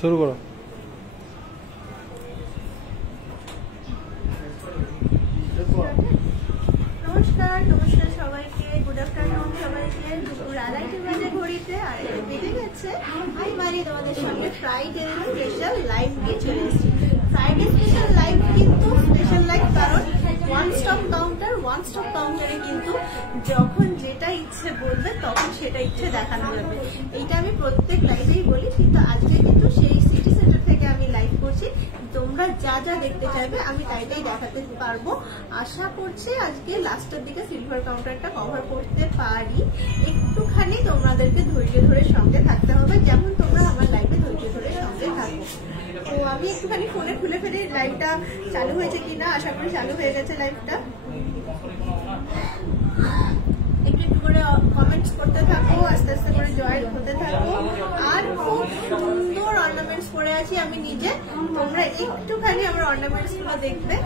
শুরু করো। নমস্কার নমস্কার সবাইকে, গুড আফটারনুন সবাইকে। দুপুর 2:30 বাজে ঘড়িতে, আর বেজে গেছে আমি বাড়ি তোমাদের সঙ্গে ফ্রাইডে স্পেশাল লাইভ নিয়ে চলে এসেছি। ফ্রাইডে স্পেশাল লাইভ কিন্তু স্পেশাল লাইভ কারণ ওয়ান স্টপ কাউন্টারে কিন্তু যখন যেটা ইচ্ছে বলবে তখন সেটা ইচ্ছে দেখানো যাবে। এইটা আমি প্রত্যেক লাইভেই বলি, কিন্তু আজকে কিন্তু সেই সিটি সেন্টার থেকে আমি লাইভ করছি। তোমরা যা যা দেখতে চাইবে আমি তাইটাই দেখাতে পারবো। আশা করছি আজকে লাস্টের দিকে সিলভার কাউন্টারটা কভার করতে পারি। একটুখানি তোমাদেরকে ধৈর্য ধরে সঙ্গে থাকতে হবে, যেমন তোমরা আমার লাইভে ধৈর্য ধরে সঙ্গে থাকো। তো আমি একটুখানি ফোনে খুলে ফেলে লাইভটা চালু হয়েছে কিনা, আশা করি চালু হয়ে গেছে লাইভটা। একটু একটু করে কমেন্টস করতে থাকো, আস্তে আস্তে করে জয়েন হতে থাকো। আর খুব সুন্দর অর্নামেন্টস পরে আছি আমি নিজে, তোমরা একটুখানি আমার অর্নামেন্টস গুলো দেখবে।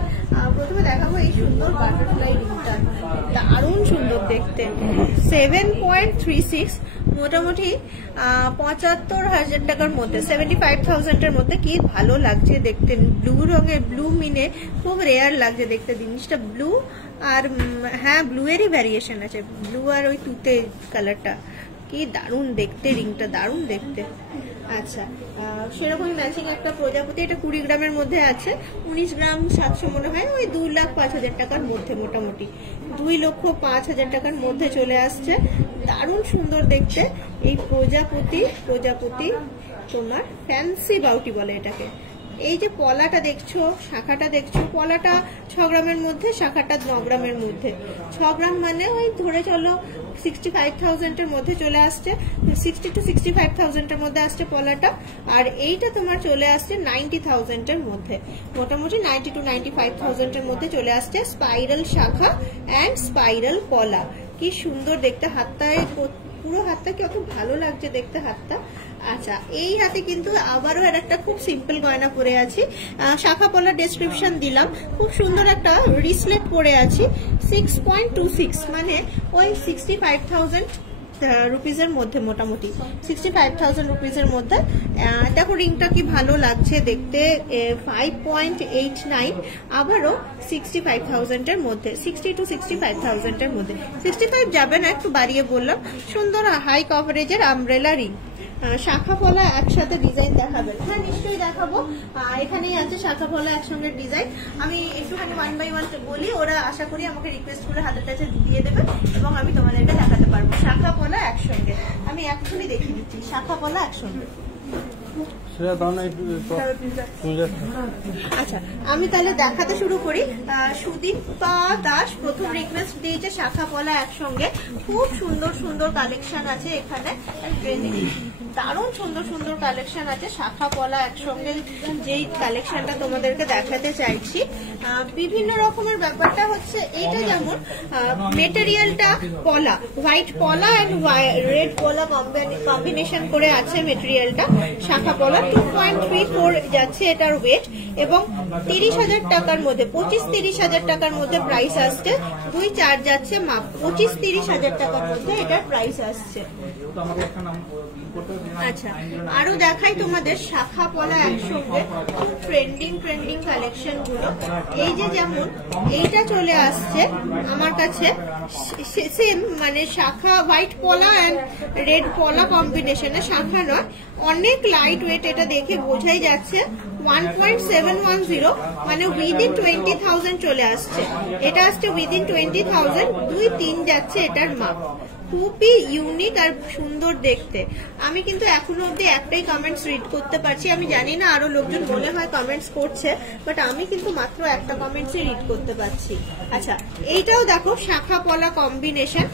প্রথমে দেখাবো এই সুন্দর বাটারফ্লাই রিংটা, দারুণ সুন্দর দেখতে। 7.36, মোটামুটি 75,000 টাকার মধ্যে, 75,000 এর মধ্যে। কি ভালো লাগছে দেখতে, ব্লু রঙের, ব্লু মিনে খুব রেয়ার লাগছে দেখতে জিনিসটা। ব্লু আর হ্যাঁ, ব্লু এরই ভ্যারিয়েশন আছে, ব্লু আর ওই তুতে কালারটা। কি দারুণ দেখতে রিংটা, দারুণ দেখতে। আচ্ছা, সেরকম ম্যাচিং একটা প্রজাপতি, এটা 20 গ্রামের মধ্যে আছে, 19 গ্রাম 700 মনে হয়, ওই 2,05,000 টাকার মধ্যে, মোটামুটি 2,05,000 টাকার মধ্যে চলে আসছে। দারুণ সুন্দর দেখতে এই প্রজাপতি তোমার ফ্যান্সি বাউটি বলে এটাকে। এই যে পলাটা দেখছো, শাখাটা দেখছো, পলাটা 6 গ্রামের মধ্যে, শাখাটা 9 গ্রামের মধ্যে। 6 গ্রাম মানে ওই ধরে চলো 65,000 এর মধ্যে চলে আসছে, 60 to 65,000 এর মধ্যে আসছে পলাটা। আর এইটা তোমার চলে আসছে 90,000 এর মধ্যে, মোটামুটি 90 to 95,000 এর মধ্যে চলে আসছে। স্পাইরাল শাখা অ্যান্ড স্পাইরাল পলা, কি সুন্দর দেখতে। হাতটায় পুরো হাতটা কত ভালো লাগছে দেখতে হাতটা। আচ্ছা, এই হাতে কিন্তু আবারও আর একটা খুব সিম্পল গয়না পরে আছি, শাখা পলা ডেসক্রিপশন দিলাম। খুব সুন্দর একটা রিসলেট পরে আছি, 6.26 মানে ওই 65,000 রুপিজের মধ্যে, মোটামুটি 65,000 রুপিজের মধ্যে। দেখো রিংটা কি ভালো লাগছে দেখতে, 5.89, আবারও 65,000 এর মধ্যে, 60 to 65,000 এর মধ্যে। 65 যাবে না, একটু বাড়িয়ে বললাম। সুন্দর হাই কভারেজের আমব্রেলা রিং। শাখা পলা একসাথে ডিজাইন দেখাবেন? হ্যাঁ, নিশ্চয়ই দেখাবো। এখানেই আছে শাখা পলা একসঙ্গে ডিজাইন। আমি একটুখানি 1 by 1 বলি, ওরা আশা করি আমাকে রিকোয়েস্ট করে হাতের কাছে দিয়ে দেবে এবং আমি তোমাদেরকে দেখাতে পারবো শাখা পলা একসঙ্গে। আমি এখনই দেখিয়ে দিচ্ছি শাখা পলা একসঙ্গে। আচ্ছা, আমি তাহলে দেখাতে শুরু করি। সুদীপা দাস প্রথম রিকোয়েস্ট দিয়েছে শাখা পলা একসঙ্গে। খুব সুন্দর সুন্দর কালেকশন আছে এখানে, দারুণ সুন্দর সুন্দর কালেকশন আছে শাখা পলা একসঙ্গে। যেই কালেকশনটা তোমাদেরকে দেখাতে চাইছি, বিভিন্ন রকমের ব্যাপারটা হচ্ছে এইটা, যেমন মেটেরিয়ালটা পলা, হোয়াইট পলা অ্যান্ড রেড পলা কম্বিনেশন করে আছে মেটেরিয়ালটা। শাখা পলা 2.34 যাচ্ছে এটার ওয়েট, এবং 30,000 টাকার মধ্যে, 25-30,000 টাকার মধ্যে প্রাইস আসছে। 2-4 যাচ্ছে মাপ, 25-30,000 টাকার মধ্যে এটার প্রাইস আসছে। আচ্ছা, আরো দেখাই তোমাদের শাখা পলা একসঙ্গে ট্রেন্ডিং কালেকশন গুলো। এই যে যেমন এইটা চলে আসছে আমার কাছে, সেম মানে শাখা হোয়াইট পলা অ্যান্ড রেড পলা কম্বিনেশনে, শাখা নয়, অনেক লাইট ওয়েট, এটা দেখে বোঝাই যাচ্ছে। 1.710 মানে উইদিন 20,000 চলে আসছে। এটা আসছে উইদিন 20,000, 2-3 যাচ্ছে এটার মাপ। খুবই ইউনিক আর সুন্দর দেখতে। আমি কিন্তু এখনো অব্দি একটাই কমেন্টস রিড করতে পারছি, আমি জানি না আরো লোকজন মনে হয় কমেন্টস করছে, বাট আমি কিন্তু মাত্র একটা কমেন্টসই রিড করতে পারছি। আচ্ছা, এইটাও দেখো শাখা পলা কম্বিনেশন,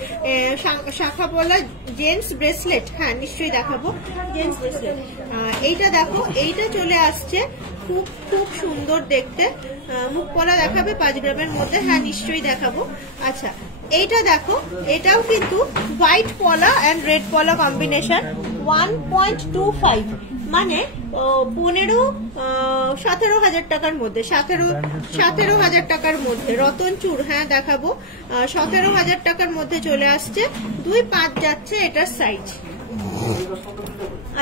শাখা পলা জেন্টস ব্রেসলেট। হ্যাঁ, নিশ্চয়ই দেখাবো জেন্টস ব্রেসলেট। এইটা দেখো, এইটা চলে আসছে, খুব খুব সুন্দর দেখতে। মুখ পলা দেখাবে 5 গ্রামের মধ্যে? হ্যাঁ, নিশ্চয়ই দেখাবো। আচ্ছা, এইটা দেখো, এটাও কিন্তু হোয়াইট পলা অ্যান্ড রেড পলা কম্বিনেশন, 1.25 মানে 17,000 টাকার মধ্যে, 17,000 টাকার মধ্যে। রতন চূড়, হ্যাঁ দেখাবো, 17,000 টাকার মধ্যে চলে আসছে। 2.5 যাচ্ছে এটার সাইজ।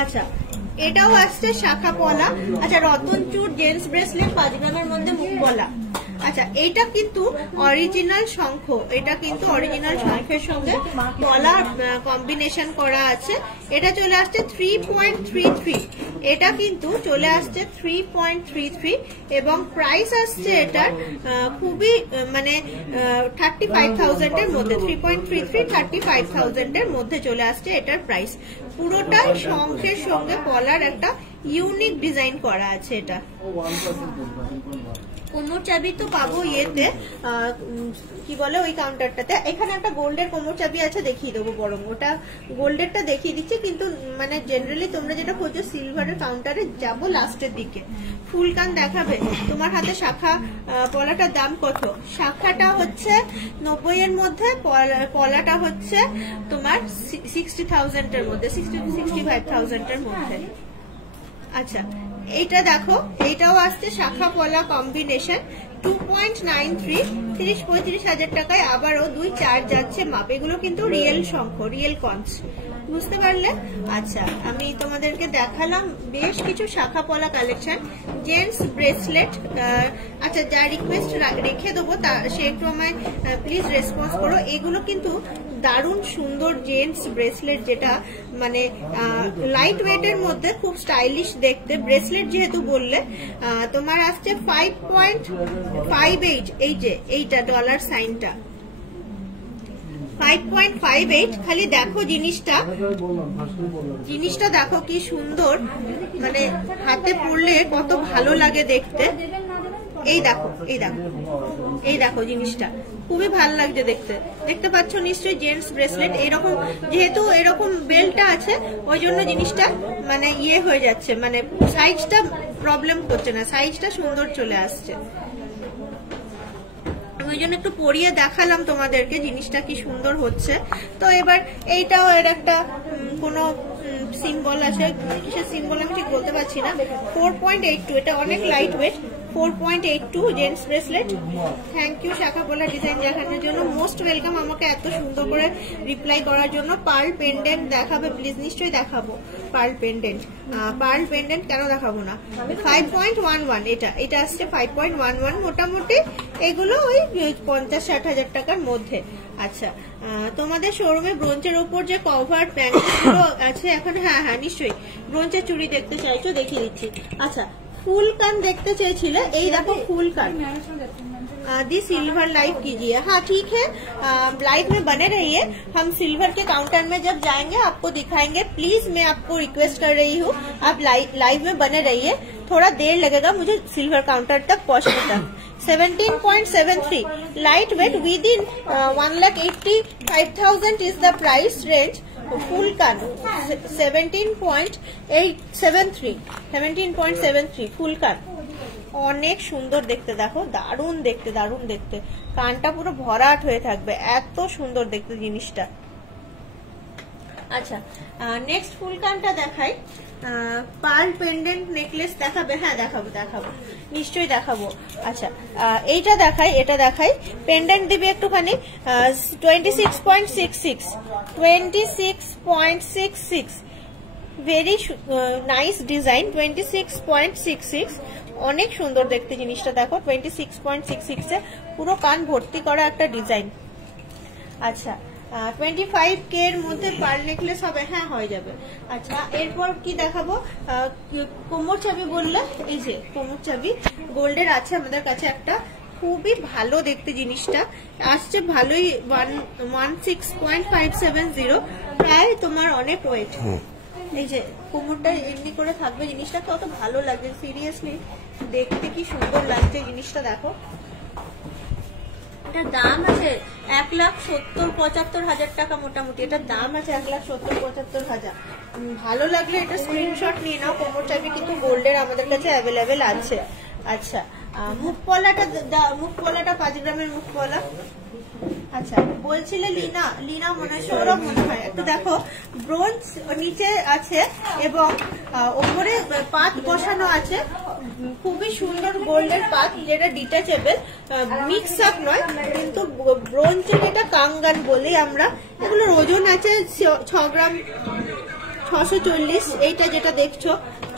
আচ্ছা, এটাও আসছে শাখা পলা। আচ্ছা, রতনচূড় জেন্টস ব্রেসলেট 5 গ্রামের মধ্যে মুখ পলা। আচ্ছা, এটা কিন্তু অরিজিনাল শঙ্খ, এটা কিন্তু অরিজিনাল শঙ্খের সঙ্গে পলার কম্বিনেশন করা আছে। এটা চলে আসছে 3.33, এটা কিন্তু চলে আসছে 3.33 এবং প্রাইস আসছে এটার খুবই মানে 35,000 এর মধ্যে, 3.33 35,000 এর মধ্যে চলে আসছে এটার প্রাইস। পুরোটাই শঙ্খের সঙ্গে পলার একটা ইউনিক ডিজাইন করা আছে। এটা কোমর চাবি তো পাবো ইয়েতে, কি বলে ওই কাউন্টারটাতে। এখানে একটা গোল্ডের কোমর চাবি আছে, দেখিয়ে দেবো, বরং ওটা গোল্ডেরটা দেখিয়ে দিচ্ছি। কিন্তু মানে জেনারেলি তোমরা যেটা খোঁজো সিলভারের কাউন্টারে যাবো লাস্টের দিকে। ফুলকান দেখাবে তোমার হাতে। শাখা পলাটার দাম কত? শাখাটা হচ্ছে 90 এর মধ্যে, পলাটা হচ্ছে তোমার 60,000 এর মধ্যে, 65,000 এর মধ্যে। আচ্ছা, এইটা দেখো, এইটাও আসছে শাখা পলা কম্বিনেশন 2.93, 30-35,000 টাকায়। আবারও 2-4 যাচ্ছে মাপ। এগুলো কিন্তু রিয়েল শঙ্খ, রিয়েল কঞ্চ, বুঝতে পারলে? আচ্ছা, আমি তোমাদেরকে দেখালাম বেশ কিছু শাখা পলা কালেকশন, জেন্টস ব্রেসলেট। আচ্ছা, যা রিকোয়েস্ট রেখে দেবো সে একটু আমায় প্লিজ রেসপন্স করো। এগুলো কিন্তু দারুণ সুন্দর জেন্টস ব্রেসলেট, যেটা মানে লাইট ওয়েটের মধ্যে খুব স্টাইলিশ দেখতে। ব্রেসলেট যেহেতু বললে, তোমার আসছে 5.58, এই যে এইটা ডলার সাইনটা 5.58। খালি দেখো জিনিসটা দেখো কি সুন্দর, মানে হাতে পরলে কত ভালো লাগে দেখতে। এই দেখো, এই দেখো, এই দেখো, জিনিসটা খুবই ভালো লাগছে দেখতে। দেখতে পাচ্ছ নিশ্চয়ই জেন্টস ব্রেসলেট। এরকম যেহেতু এরকম বেল্টটা আছে, ওই জন্য জিনিসটা মানে ইয়ে হয়ে যাচ্ছে, মানে সাইজটা প্রবলেম করছে না, সাইজটা সুন্দর চলে আসছে। ওই জন্য একটু পরিয়ে দেখালাম তোমাদেরকে জিনিসটা কি সুন্দর হচ্ছে। তো এবার এইটাও এর একটা কোনো সিম্বল আছে, কিসের সিম্বল আমি ঠিক বলতে পারছি না। 4.82, এটা অনেক light weight. 4.82 gents bracelet. Thank you শাখা পলা ডিজাইন দেখানোর জন্য, মোস্ট ওয়েলকাম আমাকে এত সুন্দর করে রিপ্লাই করার জন্য। পার্ল পেন্ডেন্ট দেখাবে প্লিজ? নিশ্চয়ই দেখাবো পার্ল পেন্ডেন্ট। পার্ল পেন্ডেন্ট কেন দেখাবো না। 5.11, এটা আসছে 5.11। মোটামুটি এগুলো ওই 50-60 টাকার মধ্যে। আচ্ছা, তোমাদের শোরুমে ব্রোঞ্জের উপর যে কভার ব্যাঙ্গেলগুলো আছে এখন? হ্যাঁ হ্যাঁ, নিশ্চয়ই। ব্রোঞ্জের চুড়ি দেখতে চাইছো, দেখিয়ে দিচ্ছি। আচ্ছা, फुल कान देखते चाहिए, यही देखो फुल कान। दी सिल्वर लाइव कीजिए। हाँ ठीक है, लाइव में बने रहिए। हम सिल्वर के काउंटर में जब जाएंगे आपको दिखाएंगे। प्लीज मैं आपको रिक्वेस्ट कर रही हूँ, आप लाइव में बने रहिए। थोड़ा देर लगेगा मुझे सिल्वर काउंटर तक पहुँचने तक। 17.73 light weight within 1,85,000 is the price range. Full कान 17.73 फुल कान, অনেক সুন্দর দেখতে। দেখো দারুণ দেখতে, দারুণ দেখতে। কানটা পুরো ভরাট হয়ে থাকবে, এত সুন্দর দেখতে জিনিসটা। আচ্ছা, নেক্সট ফুল কানটা দেখাই। পার্ল পেন্ডেন্ট নেকলেস দেখাবে? হ্যাঁ দেখাবো, নিশ্চয়ই দেখাবো। আচ্ছা, এইটা দেখাই, এটা দেখাই। পেন্ডেন্ট দিবি একটুখানি। 26.66 ভেরি নাইস ডিজাইন। 26.66 অনেক সুন্দর দেখতে জিনিসটা। দেখো 26.66 এ পুরো কান ভর্তি করা একটা ডিজাইন। আচ্ছা, 25K এর মধ্যে পার্ল নেকলেস হবে? হ্যাঁ হয়ে যাবে। আচ্ছা, এরপর কি দেখাবো? কোমর চাবি বললে, এই যে কোমর চাবি গোল্ডের আছে আমাদের কাছে একটা, খুবই ভালো দেখতে জিনিসটা। আসছে ভালোই 16.570, প্রায় তোমার অনেক ওয়েট। এই যে কোমরটা এমনি করে থাকবে, জিনিসটা কত ভালো লাগছে, সিরিয়াসলি দেখতে কি সুন্দর লাগছে জিনিসটা। দেখো এটার দাম আছে 1,70,75,000 টাকা মোটামুটি। এটার দাম আছে 1,70,75,000। ভালো লাগলে এটা স্ক্রিনশট নিয়ে নাও। কোমর চাবি কিন্তু গোল্ডের আমাদের কাছে অ্যাভেলেবেল আছে। আচ্ছা, মুখ পলাটা 5 গ্রামের মুখ পলা। আচ্ছা, বলছিলে লীনা মনে হয়, সৌরভ মনে হয়। একটু দেখো, ব্রোঞ্জ নিচে আছে এবং ওপরে পাত বসানো আছে, খুবই সুন্দর গোল্ডের পাত, যেটা ডিটাচেবল, মিক্স আপ নয় কিন্তু ব্রোঞ্জের, এটা কাঙ্গান বলি আমরা। এগুলোর ওজন আছে 6 640, এইটা যেটা দেখছো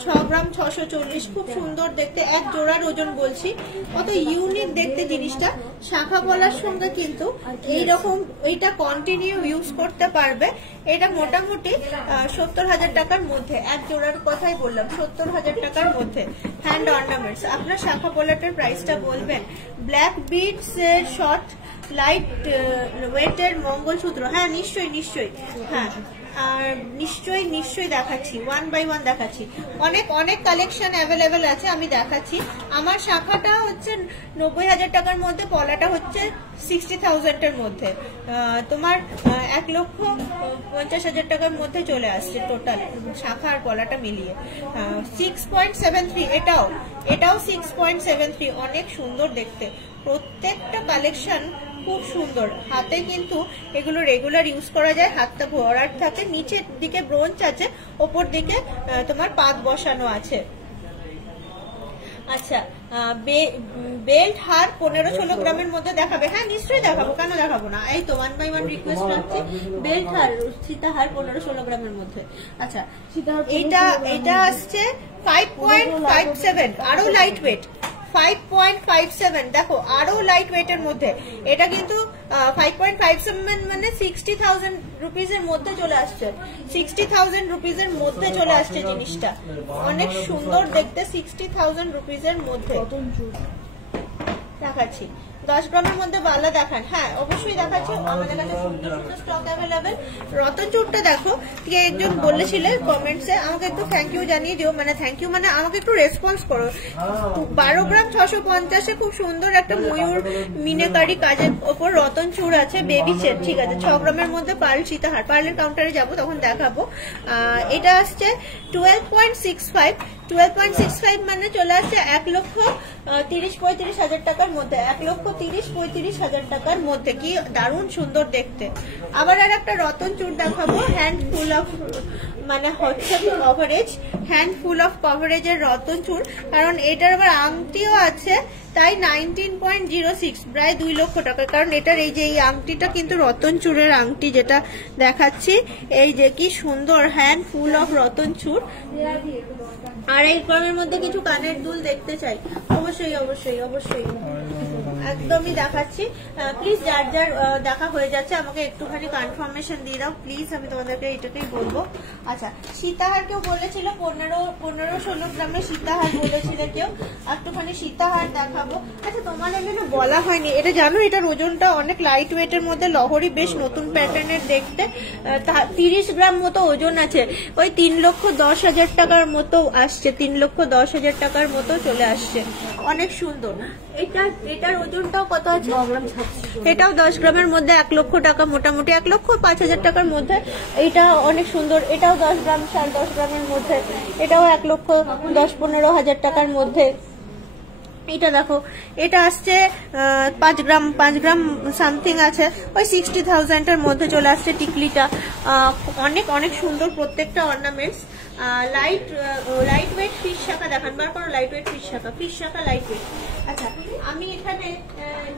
6 গ্রাম 640, খুব সুন্দর দেখতে, এক জোড়ার ওজন বলছি, কত ইউনিক দেখতে জিনিসটা। শাখা পলার সঙ্গে কিন্তু এইরকম এইটা কন্টিনিউ ইউজ করতে পারবে। এটা মোটামুটি 70,000 টাকার মধ্যে, এক জোড়ার কথাই বললাম, 70,000 টাকার মধ্যে হ্যান্ড অর্নামেন্টস। আপনার শাখা পলাটার প্রাইসটা বলবেন। ব্ল্যাক বিডস এর শর্ট লাইট ওয়েটের মঙ্গলসূত্র, হ্যাঁ নিশ্চয়ই নিশ্চয়ই, হ্যাঁ আর নিশ্চয়ই দেখাচ্ছি, 1 by 1 দেখাচ্ছি। অনেক কালেকশন অ্যাভেলেবেল আছে, আমি দেখাচ্ছি। আমার শাখাটা হচ্ছে 90,000 টাকার মধ্যে, পলাটা হচ্ছে 60,000 এর মধ্যে, তোমার 1,50,000 টাকার মধ্যে চলে আসছে টোটাল শাখা আর পলাটা মিলিয়ে। 6.73, এটাও 6.73, অনেক সুন্দর দেখতে। প্রত্যেকটা কালেকশন খুব সুন্দর, হাতে কিন্তু এগুলো রেগুলার ইউজ করা যায়, হাতটা ভরার থাকে, নিচের দিকে ব্রোঞ্জ আছে, ওপর দিকে তোমার পাত বসানো আছে। আচ্ছা, বেল্ট হার 15-16 গ্রামের মধ্যে দেখাবে? হ্যাঁ নিশ্চয়ই দেখাবো, কেন দেখাবো না। এই তো 1 by 1 রিকোয়েস্ট রাখছি, বেল্ট হার সীতাহার 15-16 গ্রামের মধ্যে। আচ্ছা, এটা আসছে 5.57, আরো লাইট ওয়েট, 5.57, দেখো আরো লাইট ওয়েটের মধ্যে। এটা কিন্তু 5.57 মানে 60,000 রুপিসের মধ্যে চলে আসছে, 60,000 রুপিসের মধ্যে চলে আসছে জিনিসটা, অনেক সুন্দর দেখতে। 60,000 রুপিসের মধ্যে দেখাচ্ছি। 10 গ্রামের মধ্যে বালা দেখান? হ্যাঁ অবশ্যই দেখাচ্ছি, আমাদের কাছে সুন্দর সুন্দর স্টক অ্যাভেলেবেল। রতন চূড়টা দেখো, কে একজন বলেছিলে কমেন্টসে, আমাকে একটু থ্যাংক ইউ জানিয়ে দিও, মানে থ্যাংক ইউ মানে আমাকে একটু রেসপন্স করো। 12 গ্রাম 650-এ খুব সুন্দর একটা ময়ূর মিনেকারি কাজের ওপর রতন চূড় আছে, বেবি সেট, ঠিক আছে। 6 গ্রামের মধ্যে পার্ল সীতাহার, পার্লের কাউন্টারে যাবো তখন দেখাবো। এটা আসছে 12.65 মানে চলে আসছে 1,30,000-35,000 টাকার মধ্যে, 1,30,000-35,000 টাকার মধ্যে। কি দারুণ সুন্দর দেখতে। আবার আর একটা রতন চূড় দেখাবো, হ্যান্ড ফুল অফ মানে হচ্ছে কভারেজ, হ্যান্ড ফুল অফ কভারেজের রতন চূড়, কারণ এটার আবার আংটিও আছে, তাই 19.06, প্রায় 2 লক্ষ টাকা। কারণ এটার এই যে এই আংটিটা কিন্তু রতন চূড়ের আংটি, যেটা দেখাচ্ছি, এই যে কি সুন্দর হ্যান্ড ফুল অফ রতন চূড়। আর এই গ্রামের মধ্যে কিছু কানের দুল দেখতে চাই, অবশ্যই অবশ্যই অবশ্যই একদমই দেখাচ্ছি। প্লিজ যার যার দেখা হয়ে যাচ্ছে আমাকে একটুখানি কনফার্মেশন দিয়ে দাও প্লিজ, আমি তোমাদেরকে এটাকেই বলবো। আচ্ছা, সীতাহার কেউ বলেছিল 15-16 গ্রামের সীতাহার বলেছিল কেউ, একটুখানি সীতাহার দেখাবো। আচ্ছা, তোমার এখানে বলা হয়নি, এটা জানো এটার ওজনটা অনেক লাইট ওয়েটের মধ্যে, লহরি বেশ নতুন প্যাটার্নের দেখতে, 30 গ্রাম মতো ওজন আছে, ওই 3,10,000 টাকার মতো আসছে, 3,10,000 টাকার মতো চলে আসছে, অনেক সুন্দর। এটার ওজনটাও কত আছে? এটাও 10 গ্রামের মধ্যে 1 লক্ষ টাকা, মোটামুটি 1,05,000 টাকার মধ্যে। এটা অনেক সুন্দর, এটাও 10 গ্রাম 10.5 গ্রামের মধ্যে, এটাও 1,10,15,000 টাকার মধ্যে। এটা দেখো, এটা আসছে 5 গ্রাম সামথিং আছে, ওই 60,000 এর মধ্যে চলে আসছে টিকলিটা। অনেক সুন্দর প্রত্যেকটা অর্নামেন্টস। লাইট ওয়েট ফিশ শাখা দেখান, বার করো লাইট ওয়েট ফিশ শাখা লাইট ওয়েট। আচ্ছা, আমি এখানে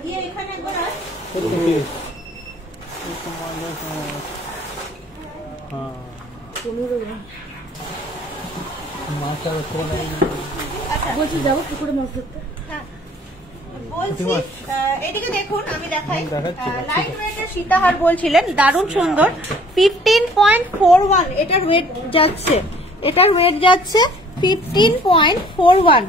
গিয়ে এখানে একবার বলছি যাবো পুকুরে মাছ ধরতে, বলছি এদিকে দেখুন, আমি দেখাই। লাইট ওয়েটের সীতাহার বলছিলেন, দারুণ সুন্দর, 15.41 এটার ওয়েট যাচ্ছে, 15.41,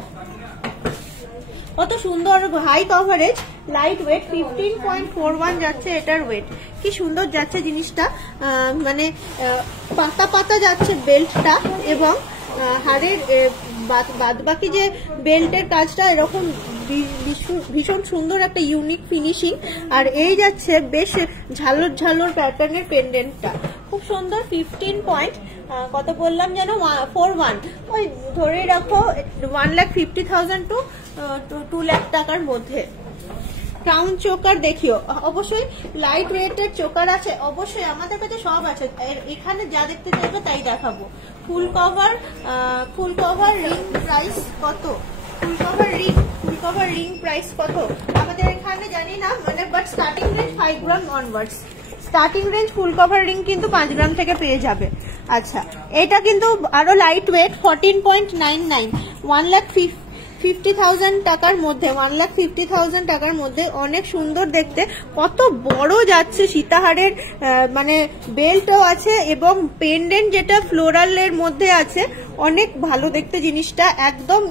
কত সুন্দর হাই কভারেজ, লাইট ওয়েট, 15.41 যাচ্ছে এটার ওয়েট। কি সুন্দর যাচ্ছে জিনিসটা, মানে পাতা যাচ্ছে বেল্টটা, এবং হাড়ের বাদ বাকি যে বেল্টের কাজটা এরকম ভীষণ সুন্দর একটা ইউনিক ফিনিশিং। আর এই যাচ্ছে বেশ ঝালর প্যাটার্নের পেন্ডেন্টটা, খুব সুন্দর। 15 কত বললাম যেন 41, ওই ধরে রাখো 1,50,000 to 2 লাখ টাকার মধ্যে। ক্রাউন চোকার দেখিও, অবশ্যই লাইট ওয়েটের চোকার আছে, অবশ্যই আমাদের কাছে সব আছে, এখানে যা দেখতে চাইবে তাই দেখাবো। ফুল কভার রিং প্রাইস কত? ফুল কভার রিং প্রাইস কত আমাদের এখানে জানি না, মানে but starting range 5 gram onwards, starting range full cover ring কিন্তু 5 গ্রাম থেকে পেয়ে যাবে। আচ্ছা, এটা কিন্তু আরো লাইট ওয়েট, 14.99, 1,50,000 টাকার মধ্যে, 1,50,000 টাকার মধ্যে অনেক সুন্দর দেখতে। কত বড় যাচ্ছে সীতাহারের মানে বেল্টও আছে এবং পেন্ডেন্ট যেটা ফ্লোরালের মধ্যে আছে, অনেক ভালো দেখতে জিনিসটা, একদম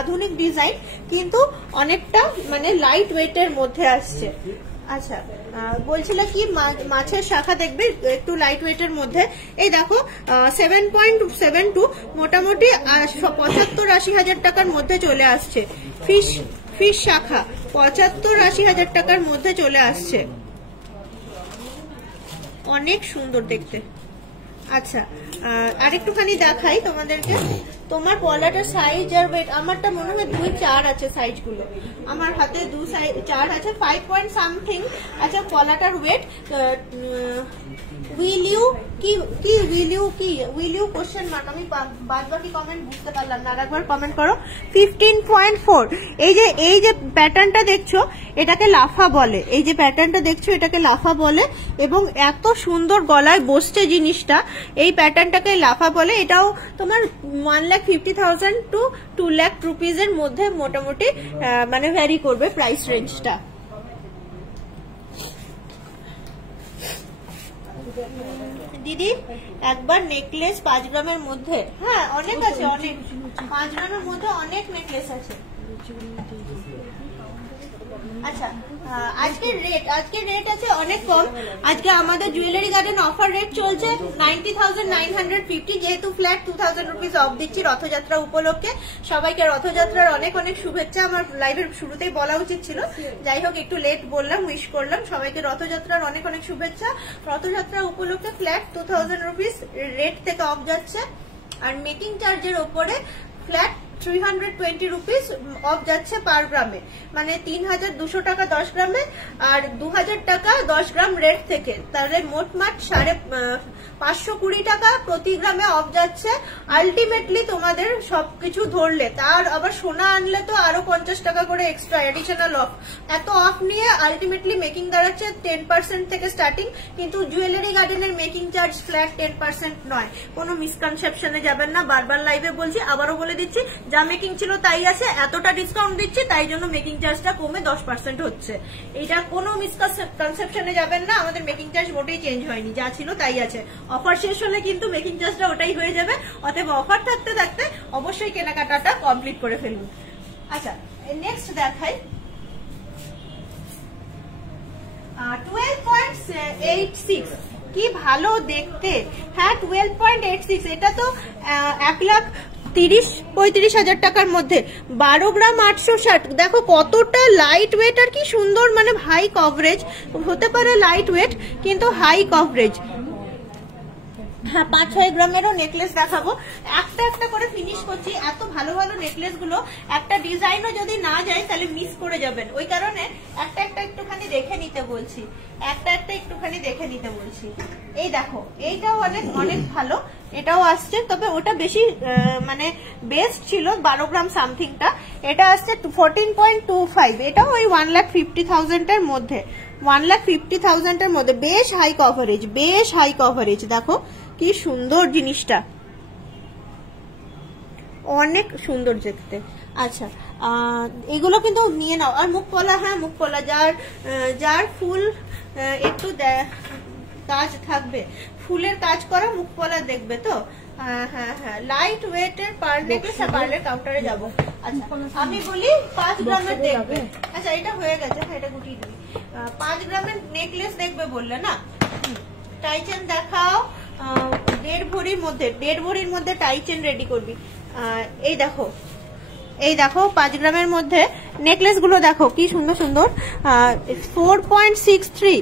আধুনিক ডিজাইন কিন্তু অনেকটা মানে লাইট ওয়েটের মধ্যে আসছে। আচ্ছা, বলছিল কি মাছের শাখা দেখবে একটু লাইট ওয়েটের মধ্যে। এই দেখো 7.72, মোটামুটি 75-80 হাজার টাকার মধ্যে চলে আসছে। ফিশ শাখা 75-80 হাজার টাকার মধ্যে চলে আসছে, অনেক সুন্দর দেখতে। আচ্ছা, আরেকটুখানি দেখাই তোমাদেরকে। তোমার পলাটার সাইজ আর ওয়েট, আমারটা মনে হয় 2-4 আছে সাইজগুলো, আমার হাতে 2-4 আছে, 5 পয়েন্ট সামথিং। আচ্ছা, পলাটার weight will you question mark, আমি বাদ বাকি কমেন্ট বুঝতে পারলাম না, আরেকবার কমেন্ট করো। 15.4। এই যে প্যাটার্নটা দেখছো এটাকে লাফা বলে, এই যে প্যাটার্নটা দেখছো এটাকে লাফা বলে এবং এত সুন্দর গলায় বসছে জিনিসটা, এই প্যাটার্নটাকে লাফা বলে। এটাও তোমার 1,50,000 to 2 লাখ রুপিজের মধ্যে মোটামুটি মানে ভ্যারি করবে প্রাইস রেঞ্জটা। দিদি একবার নেকলেস 5 গ্রামের মধ্যে, হ্যাঁ অনেক আছে, অনেক 5 গ্রামের মধ্যে অনেক নেকলেস আছে। আচ্ছা, আজকের রেট আছে অনেক কম। আজকে আমাদের জুয়েলারি গার্ডেন অফার রেট চলছে 90,950, যেহেতু ফ্ল্যাট 2,000 রুপিস অফ দিচ্ছি রথযাত্রা উপলক্ষে। সবাইকে রথযাত্রার অনেক অনেক শুভেচ্ছা, আমার লাইভের শুরুতেই বলা উচিত ছিল, যাই হোক একটু লেট বললাম, উইশ করলাম সবাইকে রথযাত্রার অনেক অনেক শুভেচ্ছা। রথযাত্রা উপলক্ষে ফ্ল্যাট 2,000 রুপিস রেট থেকে অফ যাচ্ছে, আর মেকিং চার্জের ওপরে ফ্ল্যাট 320 রুপিস অফ যাচ্ছে পার গ্রামে, মানে 3,200 টাকা 10 গ্রামে আর 2,000 টাকা 10 গ্রাম রেট থেকে, তাহলে মোটমাট 520 টাকা প্রতি গ্রামে অফ যাচ্ছে। আলটিমেটলি তোমাদের সবকিছু ধরলে, তার আবার সোনা আনলে তো আরো 50 টাকা করে এক্সট্রা এডিশনাল অফ, এত অফ নিয়ে আলটিমেটলি মেকিং দাঁড়াচ্ছে 10% থেকে স্টার্টিং। কিন্তু জুয়েলারি গার্ডেনের মেকিং চার্জ ফ্ল্যাট 10% নয়, কোনো মিসকনসেপশনে যাবেন না, বারবার লাইভে বলছি, আবারও বলে দিচ্ছি, যা মেকিং ছিল তাই আছে, এতটা ডিসকাউন্ট দিচ্ছি তাই জন্য মেকিং চার্জটা কমে 10% হচ্ছে। এটা কোনো মিসকনসেপশনে যাবেন না, আমাদের মেকিং চার্জ মোটেই চেঞ্জ হয়নি, যা ছিল তাই আছে। অফার শেষ হলে কিন্তু মেকিং চার্জটা ওটাই হয়ে যাবে, অতএব অফার থাকতে থাকতে অবশ্যই কেনাকাটাটা কমপ্লিট করে ফেলুন। আচ্ছা, নেক্সট দেখাই 12.86, কি ভালো দেখতে। হ্যাঁ 12.86, এটা তো 1,30,35 হাজার টাকার মধ্যে, 12 গ্রাম 860। দেখো কতটা লাইট ওয়েট আর কি সুন্দর, মানে হাই কভারেজ, হতে পারে লাইট ওয়েট কিন্তু হাই কভারেজ। হ্যাঁ 5-6 গ্রামেরও নেকলেস দেখাবো, একটা একটা করে ফিনিশ করছি। এত ভালো ভালো নেকলেস গুলো একটা ডিজাইনও যদি না যায় তাহলে মিস করে যাবেন, ওই কারণে একটা একটা একটুখানি দেখে নিতে বলছি, এই দেখো এইটাও অনেক অনেক ভালো, এটাও আসছে, তবে ওটা বেশি মানে বেস্ট ছিল 12 গ্রাম সামথিংটা, এটা আসছে 14.25, এটাও ওই 1,50,000 এর মধ্যে, 1,50,000 এর মধ্যে, বেশ হাই কভারেজ, দেখো কি সুন্দর জিনিসটা, অনেক সুন্দর দেখতে। আচ্ছা, এগুলো কিন্তু নিয়ে নাও। আর মুখ পলা, হ্যাঁ মুখ পলা, যার ফুল একটু কাজ থাকবে, ফুলের কাজ করা মুখ পলা দেখবে তো। হ্যাঁ, লাইট ওয়েটের পার নেকলেস, পার্লের কাউন্টারে যাবো। আচ্ছা, আমি বলি 5 গ্রামের দেখবে। আচ্ছা, এটা হয়ে গেছে, হ্যাঁ এটা গুটিয়ে দিবি। 5 গ্রামের নেকলেস দেখবে বললে না, টাইচেন দেখাও। 1.5 ভরির মধ্যে টাইচেন রেডি করবি। এই দেখো 5 গ্রামের মধ্যে নেকলেস গুলো দেখো কি সুন্দর সুন্দর। 4.63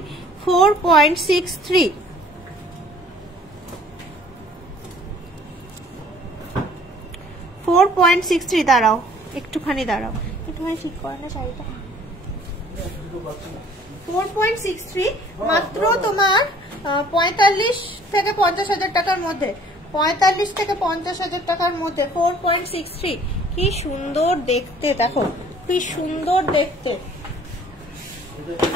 দাঁড়াও, একটুখানি ঠিক করে না শাড়িটা। 4.63 মাত্র তোমার 45 থেকে 50 হাজার টাকার মধ্যে, 45 থেকে 50 হাজার টাকার মধ্যে 4.63, কি সুন্দর দেখতে, দেখো কি সুন্দর দেখতে,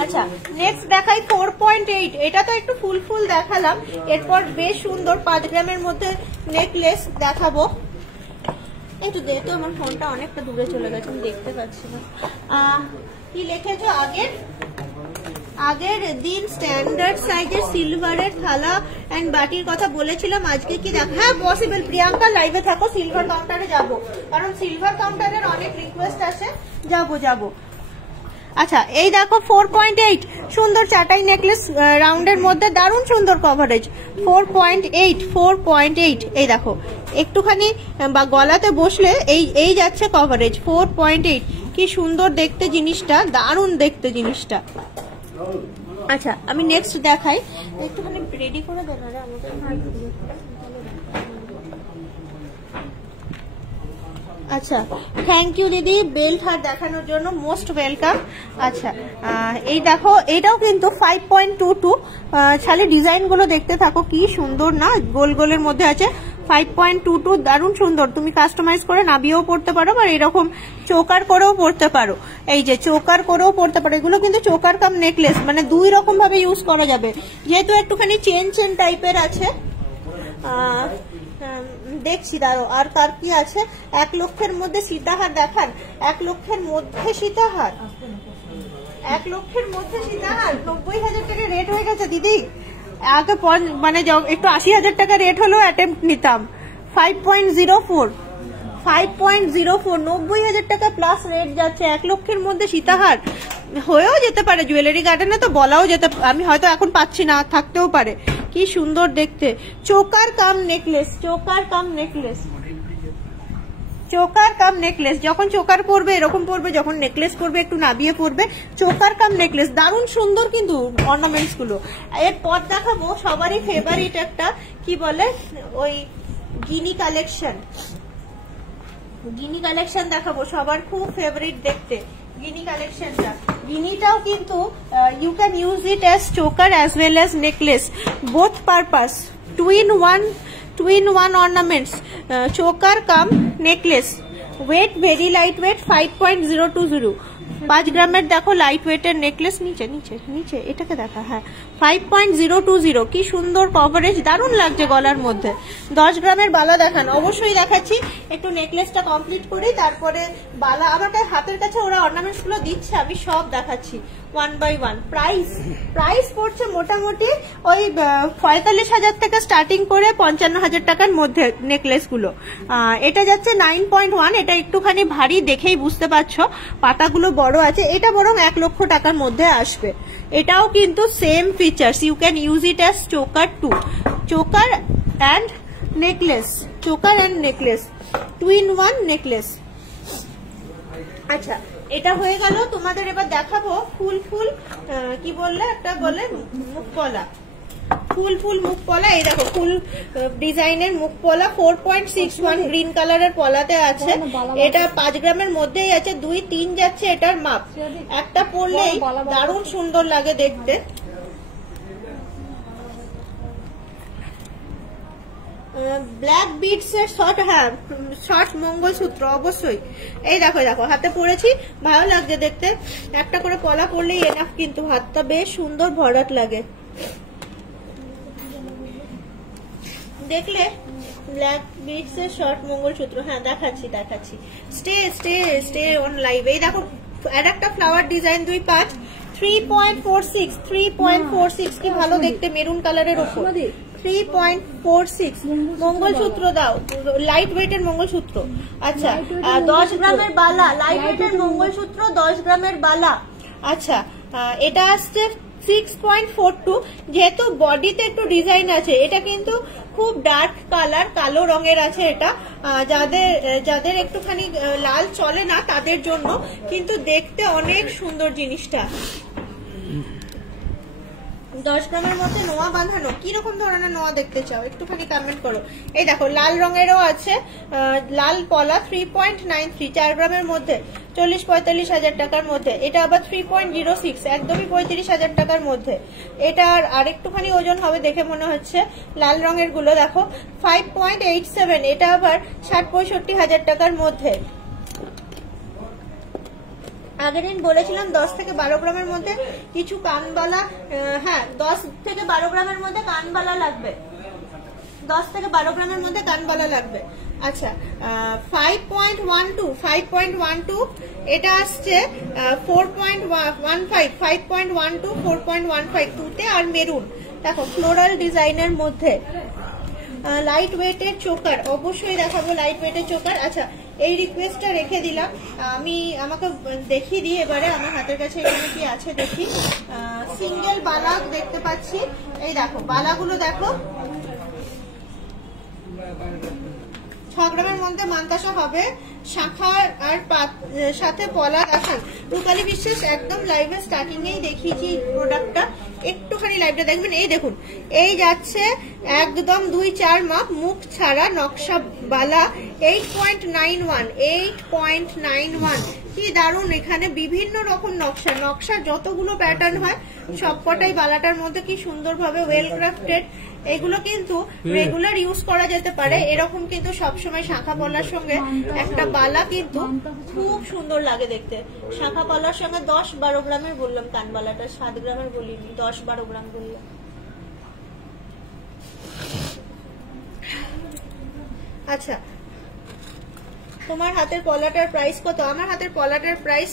আচ্ছা নেক্সট দেখাই 4.8, এটা তো একটু ফুল ফুল দেখালাম, এরপর বেশ সুন্দর 5 গ্রামের মধ্যে নেকলেস দেখাবো। একটু দে তো, আমার ফোনটা অনেকটা দূরে চলে গেছে, আমি দেখতে পাচ্ছি না। কি লিখেছো? আগের দিন স্ট্যান্ডার্ড সাইজের সিলভারের থালা এন্ড বাটির কথা বলেছিলাম, আজকে কি দেখ? হ্যাঁ পসিবল, প্রিয়াঙ্কা লাইভে থাকো, সিলভার কাউন্টারে যাব, কারণ সিলভার কাউন্টারের অনেক রিকোয়েস্ট আছে, যাব। আচ্ছা এই দেখো 4.8 সুন্দর চাটাই নেকলেস রাউন্ডের মধ্যে, দারুণ সুন্দর কভারেজ। 4.8 এই দেখো একটুখানি বা গলাতে বসলে এই যাচ্ছে কভারেজ 4.8। কি সুন্দর দেখতে জিনিসটা, দারুণ দেখতে জিনিসটা। আচ্ছা আমি নেক্সট দেখাই, একটুখানি রেডি করে দেন রে আমাকে। আচ্ছা থ্যাংক ইউ দিদি, বেল্ট হার দেখানোর জন্য, মোস্ট ওয়েলকাম। আচ্ছা এই দেখো এটাও কিন্তু 5.22, খালি ডিজাইন গুলো দেখতে থাকো, কি সুন্দর না, গোল গোলের মধ্যে আছে। 5.22 দারুণ সুন্দর, তুমি কাস্টমাইজ করে নাবিয়েও পড়তে পারো, বা এরকম চোকার করেও পড়তে পারো। এই যে চোকার করেও পড়তে পারো, এগুলো কিন্তু চোকার কাম নেকলেস, মানে দুই রকম ভাবে ইউজ করা যাবে, যেহেতু একটুখানি চেন টাইপের আছে। দেখছি দাঁড়ো, আর কার কি আছে? 1 লক্ষের মধ্যে সীতাহার দেখান। 1 লক্ষের মধ্যে সীতাহার, 1 লক্ষের মধ্যে সীতাহার 90,000 টাকা রেট হয়ে গেছে দিদি। আগে মানে একটু 80,000 টাকা রেট হলেও অ্যাটেম্প্ট নিতাম। 5.04 90,000 টাকা প্লাস রেট যাচ্ছে। 1 লক্ষের মধ্যে সীতাহার হয়েও যেতে পারে, জুয়েলারি গার্ডেনে তো বলাও যেতে, আমি হয়তো এখন পাচ্ছি না, থাকতেও পারে। কি সুন্দর দেখতে, চোকার কাম নেকলেস, যখন চোকার পরবে এরকম পরবে, যখন নেকলেস পরবে একটু নাবিয়ে পরবে, চোকার কাম নেকলেস, দারুণ সুন্দর কিন্তু অর্নামেন্টস গুলো। এরপর দেখাবো সবারই ফেভারিট একটা, কি বলে ওই গিনি কালেকশন দেখাবো, সবার খুব ফেভারিট দেখতে গিনি কালেকশনটা। গিনিটাও কিন্তু you can use it as choker as well as necklace, both purpose, two in one ornaments, choker cum necklace. Weight very light weight, 5.020, 5 গ্রামের দেখো লাইট ওয়েটের নেকলেস। নিচে এটাকে দেখা, হ্যাঁ 5.020, কি সুন্দর কভারেজ, দারুণ লাগছে গলার মধ্যে। 10 গ্রামের বালা দেখান, অবশ্যই দেখাচ্ছি। একটু নেকলেসটা কমপ্লিট করি, তারপরে বালা আমার হাতের কাছে ওরা অর্নামেন্টস গুলো দিচ্ছে, আমি সব দেখাচ্ছি 1 by 1। প্রাইস পড়ছে মোটামুটি ওই 45,000 থেকে স্টার্টিং করে 55,000 টাকার মধ্যে নেকলেস গুলো। এটা যাচ্ছে 9.1, এটা একটুখানি ভারী, দেখেই বুঝতে পারছো, পাতাগুলো বড় আছে। এটা বরং 1 লক্ষ টাকার মধ্যে আসবে। এটাও কিন্তু same features, you can use it as choker too, choker and necklace, 2 in 1 necklace. আচ্ছা এটা হয়ে গেল তোমাদের। এবার দেখাবো ফুল কি বললে, একটা বলে মুখ পলা, ফুল মুখ পলা। এই দেখো ফুল ডিজাইনের মুখ পলা, 4.61 গ্রিন কালারের পলাতে আছে। এটা 5 গ্রামের মধ্যেই আছে, 2-3 যাচ্ছে এটার মাপ। একটা পরলেই দারুণ সুন্দর লাগে দেখতে। ব্ল্যাক বিটস এর শর্ট, হ্যাঁ শর্ট মঙ্গলসূত্র অবশ্যই। এই দেখো হাতে পরেছি, ভালো লাগছে দেখতে। একটা করে পলা পরলেই এনাফ, কিন্তু হাতটা বেশ সুন্দর ভরাট লাগে দেখলে। ব্ল্যাক বিটস এর শর্ট মঙ্গলসূত্র, হ্যাঁ দেখাচ্ছি। Stay on live. এই দেখো আর একটা ফ্লাওয়ার ডিজাইন, 2 পার্ট, 3.46 কি ভালো দেখতে, মেরুন কালারের ওপর 3.46 মঙ্গলসূত্র দাও, লাইট ওয়েটের মঙ্গলসূত্র। আচ্ছা 10 গ্রামের বালা, লাইট ওয়েটের মঙ্গলসূত্র, 10 গ্রামের বালা। আচ্ছা এটা আসছে 6.42, যেহেতু বডিতে একটু ডিজাইন আছে। এটা কিন্তু খুব ডার্ক কালার, কালো রঙের আছে। এটা যাদের একটুখানি লাল চলে না তাদের জন্য, কিন্তু দেখতে অনেক সুন্দর জিনিসটা। 10 গ্রামের মধ্যে নোয়া বাঁধানো, কিরকম ধরনের নোয়া দেখতে চাও একটুখানি কমেন্ট করো। এই দেখো লাল রঙেরও আছে, লাল পলা, 3.93, 4 গ্রামের মধ্যে 40-45 হাজার টাকার মধ্যে। এটা আবার 3.06, একদমই 35,000 টাকার মধ্যে। এটার আরেকটুখানি ওজন হবে দেখে মনে হচ্ছে। লাল রঙের গুলো দেখো 5.87, এটা আবার 60-65 হাজার টাকার মধ্যে। আগের দিন বলেছিলাম 10 থেকে 12 গ্রামের মধ্যে কিছু কানবালা, হ্যাঁ 10 থেকে 12 গ্রামের মধ্যে কানবালা লাগবে, 10 থেকে 12 গ্রামের মধ্যে কানবালা লাগবে। আচ্ছা 5.12 এটা আসছে 4.15, 5.12 4.15 তুতে আর মেরুন। দেখো ফ্লোরাল ডিজাইনের মধ্যে লাইট ওয়েটের চোকার, অবশ্যই দেখাবো লাইট ওয়েটের চোকার। আচ্ছা এই রিকোয়েস্টটা রেখে দিলাম, আমি আমাকে দেখিয়ে দিই এবারে আমার হাতের কাছে এখানে কি আছে দেখি। সিঙ্গেল বালা দেখতে পাচ্ছি, এই দেখো বালাগুলো দেখো 6 গ্রামের মধ্যে মান্তাসা হবে, শাখার আর সাথে পলা আসান। রূপালী বিশ্বাস একদম লাইভে স্টার্টিং এই দেখিয়েছি প্রোডাক্টটা, একটুখানি লাইভটা দেখবেন। এই দেখুন এই যাচ্ছে একদম 2-4 মাপ মুখ ছাড়া নকশা বালা 8.91 কি দারুন। এখানে বিভিন্ন রকম নকশার যতগুলো প্যাটার্ন হয় সবকটাই বালাটার মধ্যে কি সুন্দরভাবে ওয়েল ক্রাফটেড। এগুলো কিন্তু রেগুলার ইউজ করা যেতে পারে, এরকম কিন্তু সবসময় শাখা পলার সঙ্গে একটা বালা কিন্তু খুব সুন্দর লাগে দেখতে। শাখা পলার সঙ্গে 10-12 গ্রামের বললাম, কানবালাটা 7 গ্রামের বলিনি, 10-12 গ্রাম বললাম। আচ্ছা তোমার হাতের পলাটার প্রাইস কত? আমার হাতের পলাটার প্রাইস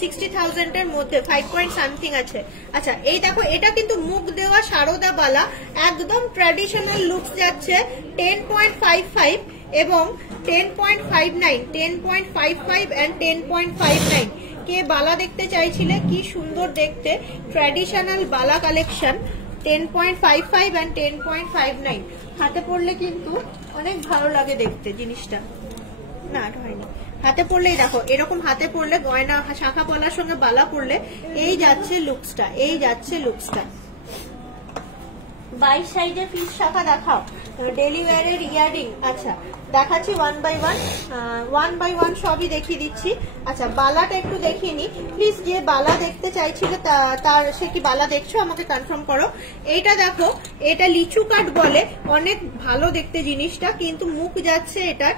60,000 এর মধ্যে, 5 পয়েন্ট সামথিং আছে। আচ্ছা এই দেখো এটা কিন্তু মুখ দেওয়া সারদা বালা, একদম ট্র্যাডিশনাল লুকস যাচ্ছে 10.55 এবং 10.59, 10.55 এন্ড 10.59। কে বালা দেখতে চাইছিলে? কি সুন্দর দেখতে ট্র্যাডিশনাল বালা কালেকশন 10.55 এন্ড 10.59। হাতে পড়লে কিন্তু অনেক ভালো লাগে দেখতে জিনিসটা। না হয়নি, হাতে পড়লেই দেখো এরকম হাতে পড়লে গয়না শাখা পলার সঙ্গে বালা পড়লে এই যাচ্ছে লুকসটা, এই যাচ্ছে লুকসটা। 22 সাইজের পিস শাখা দেখাও, ডেলি ওয়্যারের ইয়ারিং। আচ্ছা দেখাচ্ছি ওয়ান বাই ওয়ান সবই দেখিয়ে দিচ্ছি। আচ্ছা বালাটা একটু দেখিয়ে নি প্লিজ, যে বালা দেখতে চাইছিল তার সে কি বালা দেখছো আমাকে কনফার্ম করো। এইটা দেখো এটা লিচু কাট বলে, অনেক ভালো দেখতে জিনিসটা, কিন্তু মুখ যাচ্ছে এটা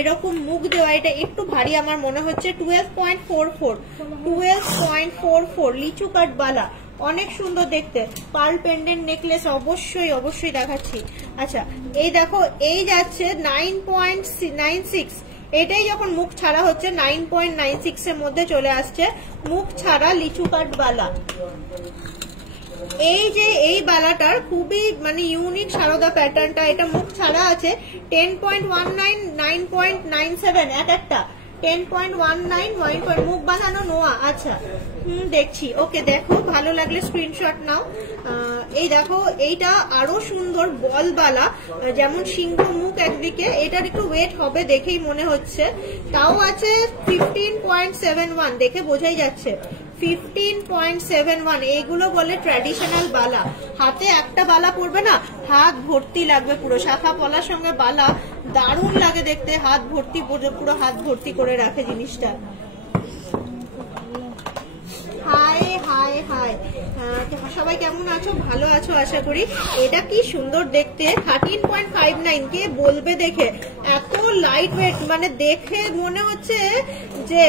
এরকম মুখ দেওয়া, এটা একটু ভারী আমার মনে হচ্ছে। 12.44 লিচু কাট বালা, অনেক সুন্দর দেখতে। পার্ল পেন্ডেন্ট নেকলেস অবশ্যই দেখাচ্ছি। আচ্ছা এই দেখো এই যাচ্ছে 9.96, এটাই যখন মুখ ছাড়া হচ্ছে 9.96 এর মধ্যে চলে আসছে মুখ ছাড়া লিচু কাট বালা। এই যে এই বালাটার খুবই মানে ইউনিক সারদা প্যাটার্নটা, এটা মুখ ছাড়া আছে 10.19, 9.97 এক একটা, 10.19 মুখ বাঁধানো নোয়া। আচ্ছা দেখছি, ওকে দেখো ভালো লাগলে স্ক্রিনশট নাও। এই দেখো এইটা আরো সুন্দর বল বালা, যেমন সিংহ মুখ একদিকে, এটার একটু ওয়েট হবে দেখেই মনে হচ্ছে, তাও আছে 15.71, দেখে বোঝাই যাচ্ছে 15.71। এইগুলো বলে ট্র্যাডিশনাল বালা, হাতে একটা বালা পড়বে না হাত ভর্তি লাগবে, পুরো শাখা পলার সঙ্গে বালা দারুণ লাগে দেখতে, হাত ভর্তি পুরো হাত ভর্তি করে রাখে জিনিসটা। হাই হাই হাই, সবাই কেমন আছো? ভালো আছো আশা করি। এটা কি সুন্দর দেখতে, 13.59 কে বলবে দেখে, এত লাইট ওয়েট, মানে দেখে মনে হচ্ছে যে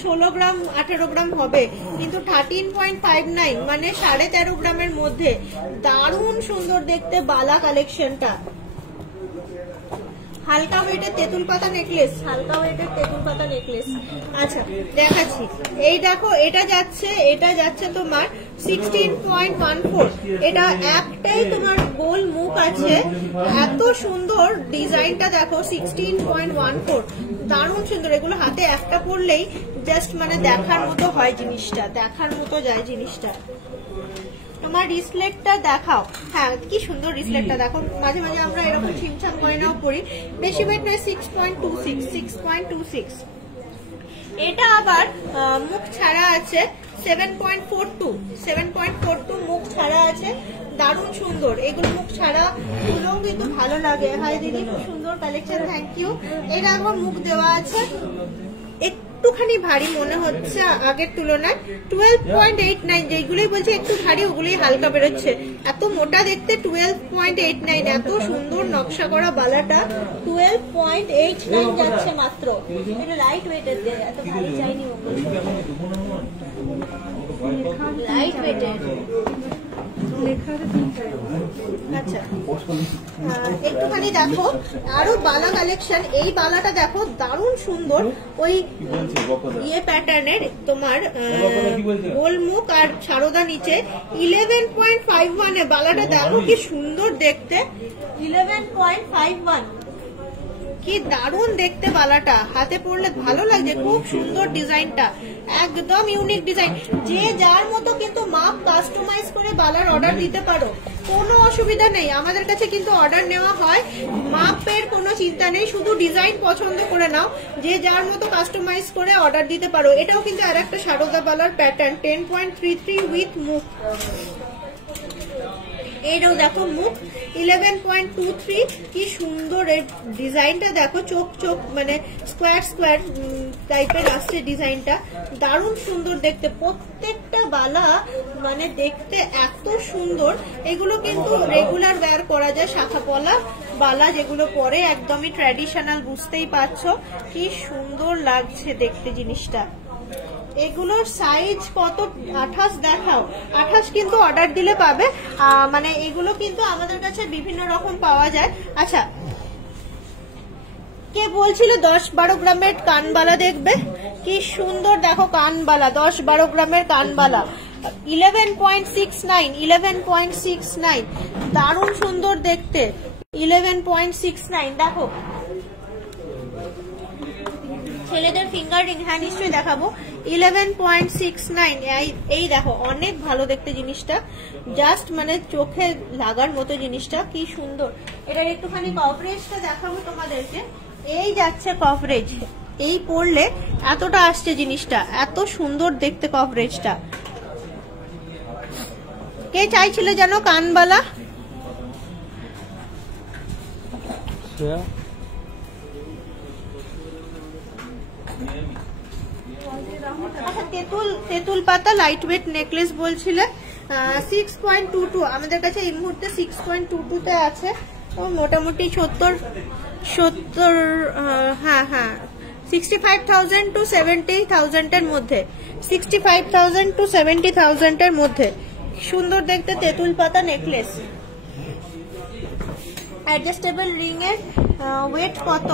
16 গ্রাম 18 গ্রাম হবে, কিন্তু 13.59 মানে 13.5 গ্রামের মধ্যে। দারুণ সুন্দর দেখতে বালা কালেকশনটা। হালকা ওয়েটের তেঁতুল পাতা নেকলেস, আচ্ছা দেখাচ্ছি। এই দেখো এটা যাচ্ছে তোমার 16.14, এটা একটাই তোমার গোল মুখ আছে, এত সুন্দর ডিজাইনটা দেখো 16.14, দারুণ সুন্দর। এগুলো হাতে একটা পড়লেই জাস্ট মানে দেখার মতো হয় জিনিসটা, দেখার মতো যায় জিনিসটা। তোমার রিসলেটটা দেখাও, হ্যাঁ কি সুন্দর রিসলেটটা দেখো, মাঝে মাঝে আমরা এরকম ছিমছাম করে নাও পড়ি, বেশি ওয়েট নয়, 6.26। এটা আবার মুখ ছাড়া আছে 7.42 মুখ ছাড়া আছে, দারুণ সুন্দর। এগুলো মুখ ছাড়া গুলোও কিন্তু ভালো লাগে। হাই দিদি, খুব সুন্দর কালেকশন, থ্যাংক ইউ। এটা আবার মুখ দেওয়া আছে, একটুখানি ভারী মনে হচ্ছে আগের তুলনায়। 12.89, যেগুলোই বলছে একটু ভারী ওগুলোই হালকা বেরোচ্ছে। এত মোটা দেখতে 12.89, এত সুন্দর নকশা করা বালাটা 12.89 যাচ্ছে মাত্র। এটা লাইট ওয়েটের, এত ভারী চাইনি, লাইট ওয়েটের। আচ্ছা একটুখানি দেখো আরো বালা কালেকশন। এই বালাটা দেখো দারুণ সুন্দর, ওই ইয়ে প্যাটার্নের তোমার গোলমুখ আর সারদা নিচে। 11.51 এ বালাটা দেখো কি সুন্দর দেখতে। 11.51 কি দারুণ দেখতে বালাটা, হাতে পরলে ভালো লাগছে, খুব সুন্দর ডিজাইনটা, একদম ইউনিক ডিজাইন। যে যার মতো কিন্তু মাপ কাস্টমাইজ করে বালার অর্ডার দিতে পারো, কোনো অসুবিধা নেই। আমাদের কাছে কিন্তু অর্ডার নেওয়া হয়, মাপের কোনো চিন্তা নেই, শুধু ডিজাইন পছন্দ করে নাও, যে যার মতো কাস্টমাইজ করে অর্ডার দিতে পারো। এটাও কিন্তু আর একটা সারদা বালার প্যাটার্ন, 10.33 উইথ মুখ। এটাও দেখো মুখ 11.23, কি সুন্দর এর ডিজাইনটা দেখো, চোখ চোখ মানে স্কোয়ার স্কোয়ার টাইপের আসছে ডিজাইনটা, দারুণ সুন্দর দেখতে। প্রত্যেকটা বালা মানে দেখতে এত সুন্দর। এগুলো কিন্তু রেগুলার ওয়্যার করা যায়, শাখা পলা বালা যেগুলো পরে একদমই ট্র্যাডিশনাল, বুঝতেই পারছো কি সুন্দর লাগছে দেখতে জিনিসটা। এগুলোর সাইজ কত? 28 দেখাও। 28 কিন্তু অর্ডার দিলে পাবে, মানে এগুলো কিন্তু আমাদের কাছে বিভিন্ন রকম পাওয়া যায়। আচ্ছা কে বলছিল 10-12 গ্রামের কানবালা দেখবে, কি সুন্দর দেখো কানবালা, 10-12 গ্রামের কানবালা 11.69, 11.69 দারুণ সুন্দর দেখতে। 11.69 দেখো। ছেলেদের ফিঙ্গার রিং, হ্যাঁ নিশ্চয়ই দেখাবো। 11.69, এই দেখো অনেক ভালো দেখতে জিনিসটা, জাস্ট মানে চোখে লাগার মতো জিনিসটা, কি সুন্দর। এটার একটুখানি কভারেজটা দেখাবো তোমাদেরকে। এই যাচ্ছে কভারেজ, এই পরলে এতটা আসছে জিনিসটা, এত সুন্দর দেখতে কভারেজটা। কে চাইছিল যেন কানবালা? তেঁতুল পাতা লাইট ওয়েট নেকলেস বলছিলে, 6.22 আমাদের কাছে এই মুহূর্তে 6.22 তে আছে। মোটামুটি 70 হ্যাঁ হ্যাঁ 65,000 to 70,000 এর মধ্যে, 65,000 to 70,000 এর মধ্যে সুন্দর দেখতে তেঁতুল পাতা নেকলেস। অ্যাডজাস্টেবল রিং এর ওয়েট কত?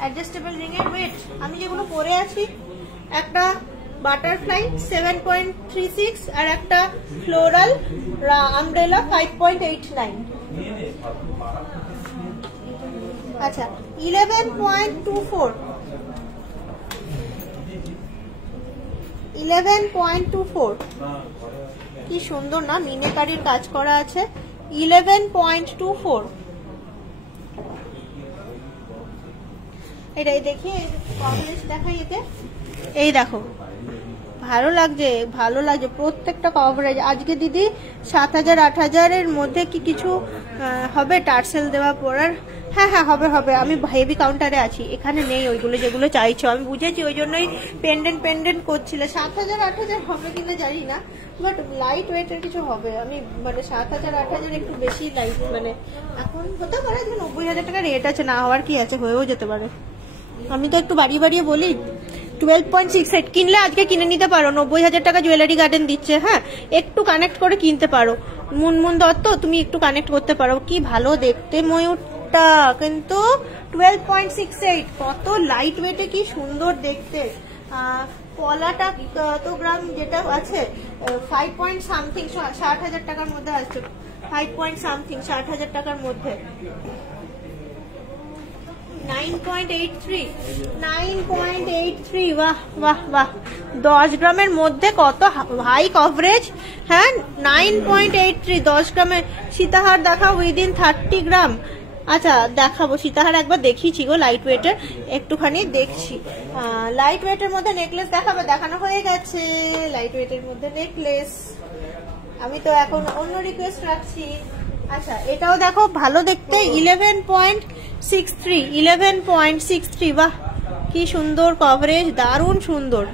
অ্যাডজাস্টেবল রিং এর ওয়েট আমি যেগুলো পরে আছি, একটা বাটারফ্লাই 7.36 আর একটা ফ্লোরাল আমব্রেলা 5.89। আচ্ছা 11.24, 11.24 কি সুন্দর না, মিনেকারির কাজ করা আছে। 11.24 এটাই দেখি, কভারেজ দেখাই এতে। এই দেখো ভালো লাগছে, ভালো লাগছে প্রত্যেকটা কভারেজ। আজকে দিদি 7,000 8,000 এর মধ্যে কি কিছু হবে টার্সেল দেওয়া পরার? হ্যাঁ হ্যাঁ হবে হবে, আমি হেভি কাউন্টারে আছি, এখানে নেই ওইগুলো যেগুলো চাইছো, আমি বুঝেছি, ওই জন্যই পেন্ডেন্ট করছিলে। 7,000 8,000 হবে কিনা জানি না, বাট লাইট ওয়েটের কিছু হবে। আমি মানে 7,000 8,000 একটু বেশি লাইট, মানে এখন হতে পারে 90,000 টাকা রেট আছে, না হওয়ার কি আছে, হয়েও যেতে পারে। আমি তো একটু বাড়িয়ে বাড়িয়ে বলি। 12.68 কিনলে আজকে কিনে নিতে পারো, 90,000 টাকা জুয়েলারি গার্ডেন দিচ্ছে। হ্যাঁ একটু কানেক্ট করে কিনতে পারো, মুনমুন দত্ত তুমি একটু কানেক্ট করতে পারো। কি ভালো দেখতে ময়ূরটা, কিন্তু 12.68 কত লাইট ওয়েটে, কি সুন্দর দেখতে। পলাটা কত গ্রাম যেটা আছে 5 পয়েন্ট সামথিং, 60,000 টাকার মধ্যে আসছে, 5 পয়েন্ট সামথিং 60,000 টাকার মধ্যে। 9.83 বাহ বাহ বাহ, 10 গ্রামের মধ্যে কত হাই কভারেজ। হ্যাঁ 9.83 10 গ্রামের। সীতাহার দেখাও উইদিন 30 গ্রাম। আচ্ছা দেখাবো, সীতাহার একবার দেখিয়েছি গো লাইট ওয়েটের, একটুখানি দেখছি। লাইট ওয়েটের মধ্যে নেকলেস দেখাবো, দেখানো হয়ে গেছে লাইট ওয়েটের মধ্যে নেকলেস। আমি তো এখন অন্য রিকোয়েস্ট রাখছি। আচ্ছা এটাও দেখো ভালো দেখতে, 11.63 বাহ কি সুন্দর কভারেজ, দারুণ সুন্দর।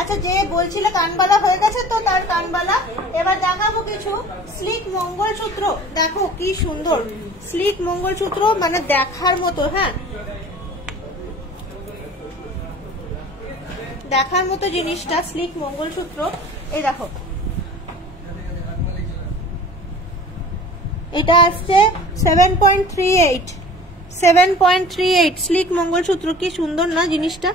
আচ্ছা, যে বলছিলে কানবালা হয়ে গেছে তো তার কানবালা এবার দেখাবো কিছু স্লিক মঙ্গলসূত্র। দেখো কি সুন্দর স্লিক মঙ্গলসূত্র, মানে দেখার মতো। হ্যাঁ, দেখার মতো জিনিসটা স্লিক মঙ্গলসূত্র। এই দেখো, এটা আসছে 7.38 স্লিক মঙ্গলসূত্র। কি সুন্দর না জিনিসটা,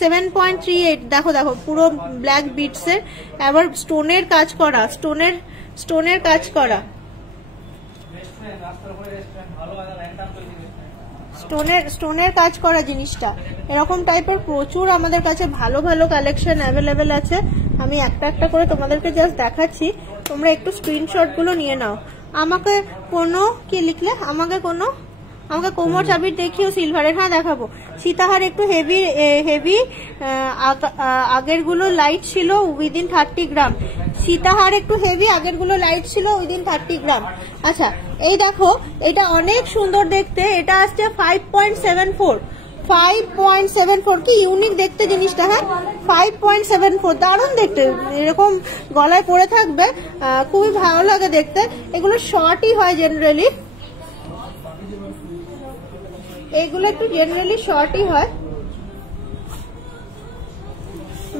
7.38। দেখো দেখো, পুরো ব্ল্যাক বিটস এর, আবার স্টোনের কাজ করা, স্টোনের কাজ করা, স্টোনের কাজ করা জিনিসটা। এরকম টাইপের প্রচুর আমাদের কাছে ভালো ভালো কালেকশন অ্যাভেলেবেল আছে। আমি একটা একটা করে তোমাদেরকে জাস্ট দেখাচ্ছি, তোমরা একটু স্ক্রিনশট গুলো নিয়ে নাও। আমাকে কোনো কি লিখলে, আমাকে কোমর চাবির দেখিও সিলভারের। হ্যাঁ দেখাবো। সীতাহার একটু হেভি আগের গুলো লাইট ছিল উইদিন 30 গ্রাম। সীতাহার একটু হেভি, আগের গুলো লাইট ছিল উইদিন 30 গ্রাম। আচ্ছা, এই দেখো, এটা অনেক সুন্দর দেখতে। এটা আসছে 5.74 কি ইউনিক দেখতে জিনিসটা। হ্যাঁ, 5.74 দারুণ দেখতে, এরকম গলায় পরে থাকবে, খুবই ভালো লাগে দেখতে। এগুলো শর্টই হয় জেনারেলি, এইগুলো একটু জেনারেলি শর্টই হয়।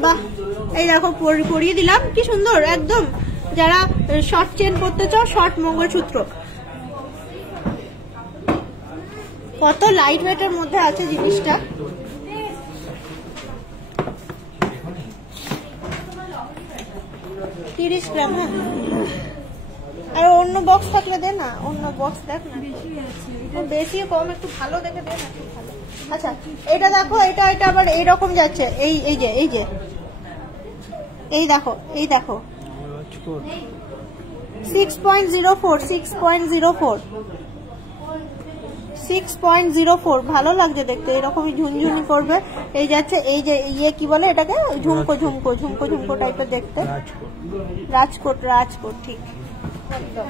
বাহ, এই দেখো পরিয়ে দিলাম, কি সুন্দর একদম। যারা শর্ট চেন করতে চাও, শর্ট মঙ্গলসূত্র, কত লাইট ওয়েটের মধ্যে আছে জিনিসটা। $30 গ্রাম। হ্যাঁ, আর অন্য বক্স থাকলে দে না, অন্য বক্স দেখ না, বেশি কম একটু ভালো দেখে দে না, ভালো। আচ্ছা, এটা দেখো, এটা আবার এইরকম যাচ্ছে। এই দেখো 6.04 ভালো লাগছে দেখতে, এরকমই ঝুনঝুনি করবে। এই যাচ্ছে, এই যে ইয়ে কি বলে এটাকে, ঝুমকো টাইপের দেখতে। রাজকোট ঠিক একদম।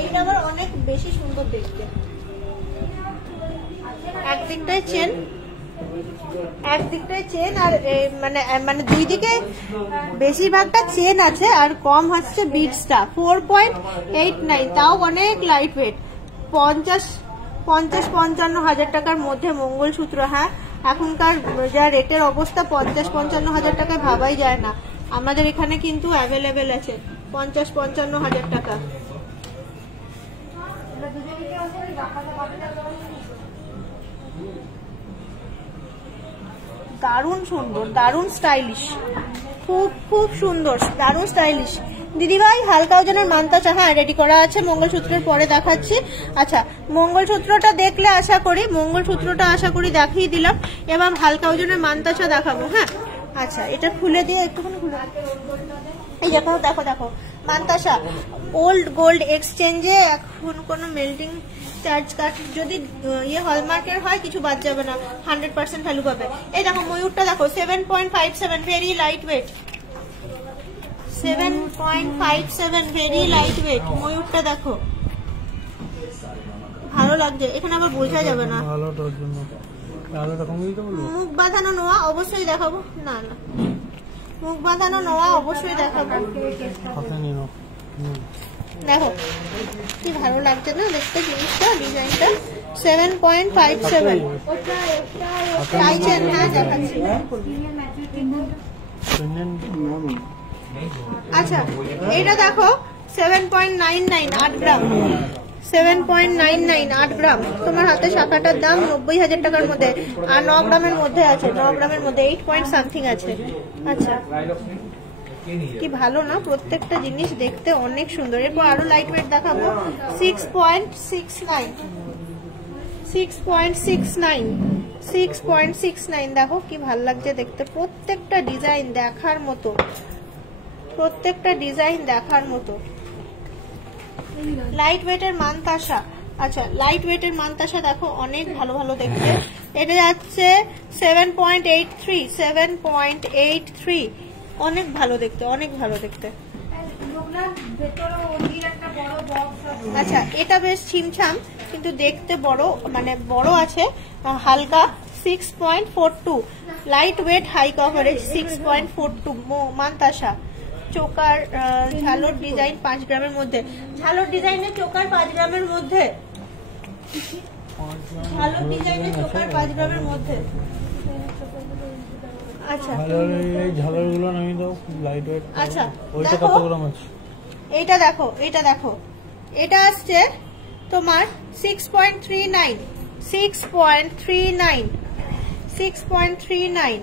এইটা আবার অনেক বেশি সুন্দর দেখতে। একদিকটায় চেন আর মানে দুই দিকে বেশিরভাগটা চেন আছে, আর কম হচ্ছে বিটসটা। 4.89, তাও অনেক লাইট ওয়েট। 50-55 হাজার টাকার মধ্যে মঙ্গলসূত্র। হ্যাঁ, এখনকার যা রেটের অবস্থা, 50-55 হাজার টাকায় ভাবাই যায় না। আমাদের এখানে কিন্তু অ্যাভেলেবেল আছে 50-55 হাজার টাকা। দারুণ সুন্দর, দারুণ স্টাইলিশ, খুব সুন্দর, দারুণ স্টাইলিশ। দিদিভাই হালকা ওজনের মানতাসা, হ্যাঁ রেডি করা আছে, মঙ্গলসূত্রের পরে দেখাচ্ছি। আচ্ছা, মঙ্গলসূত্রটা আশা করি দেখিয়ে দিলাম। এবার হালকা ওজনের মানতাসা দেখাবো। হ্যাঁ, আচ্ছা, এটা খুলে দিয়ে একটুখানি খুলে, এই দেখো মানতাসা ওল্ড গোল্ড এক্সচেঞ্জে এখন কোনো মেল্টিং চার্জ কাট যদি ইয়ে হলমার্কের হয় কিছু বাদ যাবে না, 100% ভ্যালু পাবে। এই দেখো ময়ূরটা দেখো, 7.57 very light weight, 7.57 very light weight. ময়ূরটা দেখো, ভালো লাগছে। এখানে আবার বোঝা যাবে না। মুখ বাঁধানো নোয়া অবশ্যই দেখাবো, না মুখ বাঁধানো নোয়া অবশ্যই দেখাবো। দেখো কি ভালো লাগছে না দেখতে জিনিসটা, ডিজাইনটা। 7.57 চাইছেন? হ্যাঁ দেখাচ্ছি। আচ্ছা, এটা দেখো 7.99 8 গ্রাম, 7.99 8 গ্রাম। তোমার হাতে শাখাটার দাম 90,000 টাকার মধ্যে, আর 9 গ্রামের মধ্যে আছে, 9 গ্রামের মধ্যে 8 পয়েন্ট সামথিং আছে। আচ্ছা, কি ভালো না, প্রত্যেকটা জিনিস দেখতে অনেক সুন্দর। এরপর আরো লাইট ওয়েট দেখাবো, 6.69 দেখো কি ভালো লাগছে দেখতে। প্রত্যেকটা ডিজাইন দেখার মতো, লাইট ওয়েটের মানতাসা। আচ্ছা, লাইট ওয়েটের মানতাসা দেখো অনেক ভালো দেখতে। এটা যাচ্ছে 7.83, অনেক ভালো দেখতে। আচ্ছা, এটা বেশ ছিমছাম, কিন্তু দেখতে বড়, মানে বড় আছে, হালকা 6.42, লাইট ওয়েট, হাই কভারেজ, 6.42 মান্তাসা। চোকার ঝালর ডিজাইন 5 গ্রামের মধ্যে, ঝালর ডিজাইনের চোকার 5 গ্রামের মধ্যে, ঝালর ডিজাইনের চোকার 5 গ্রামের মধ্যে। আচ্ছা ঝালরগুলো নামি দাও, লাইট ওয়েট। আচ্ছা ওইটা কত গ্রাম আছে? এইটা দেখো, এটা দেখো, এটা আসছে তোমার 6.39, 6.39, 6.39।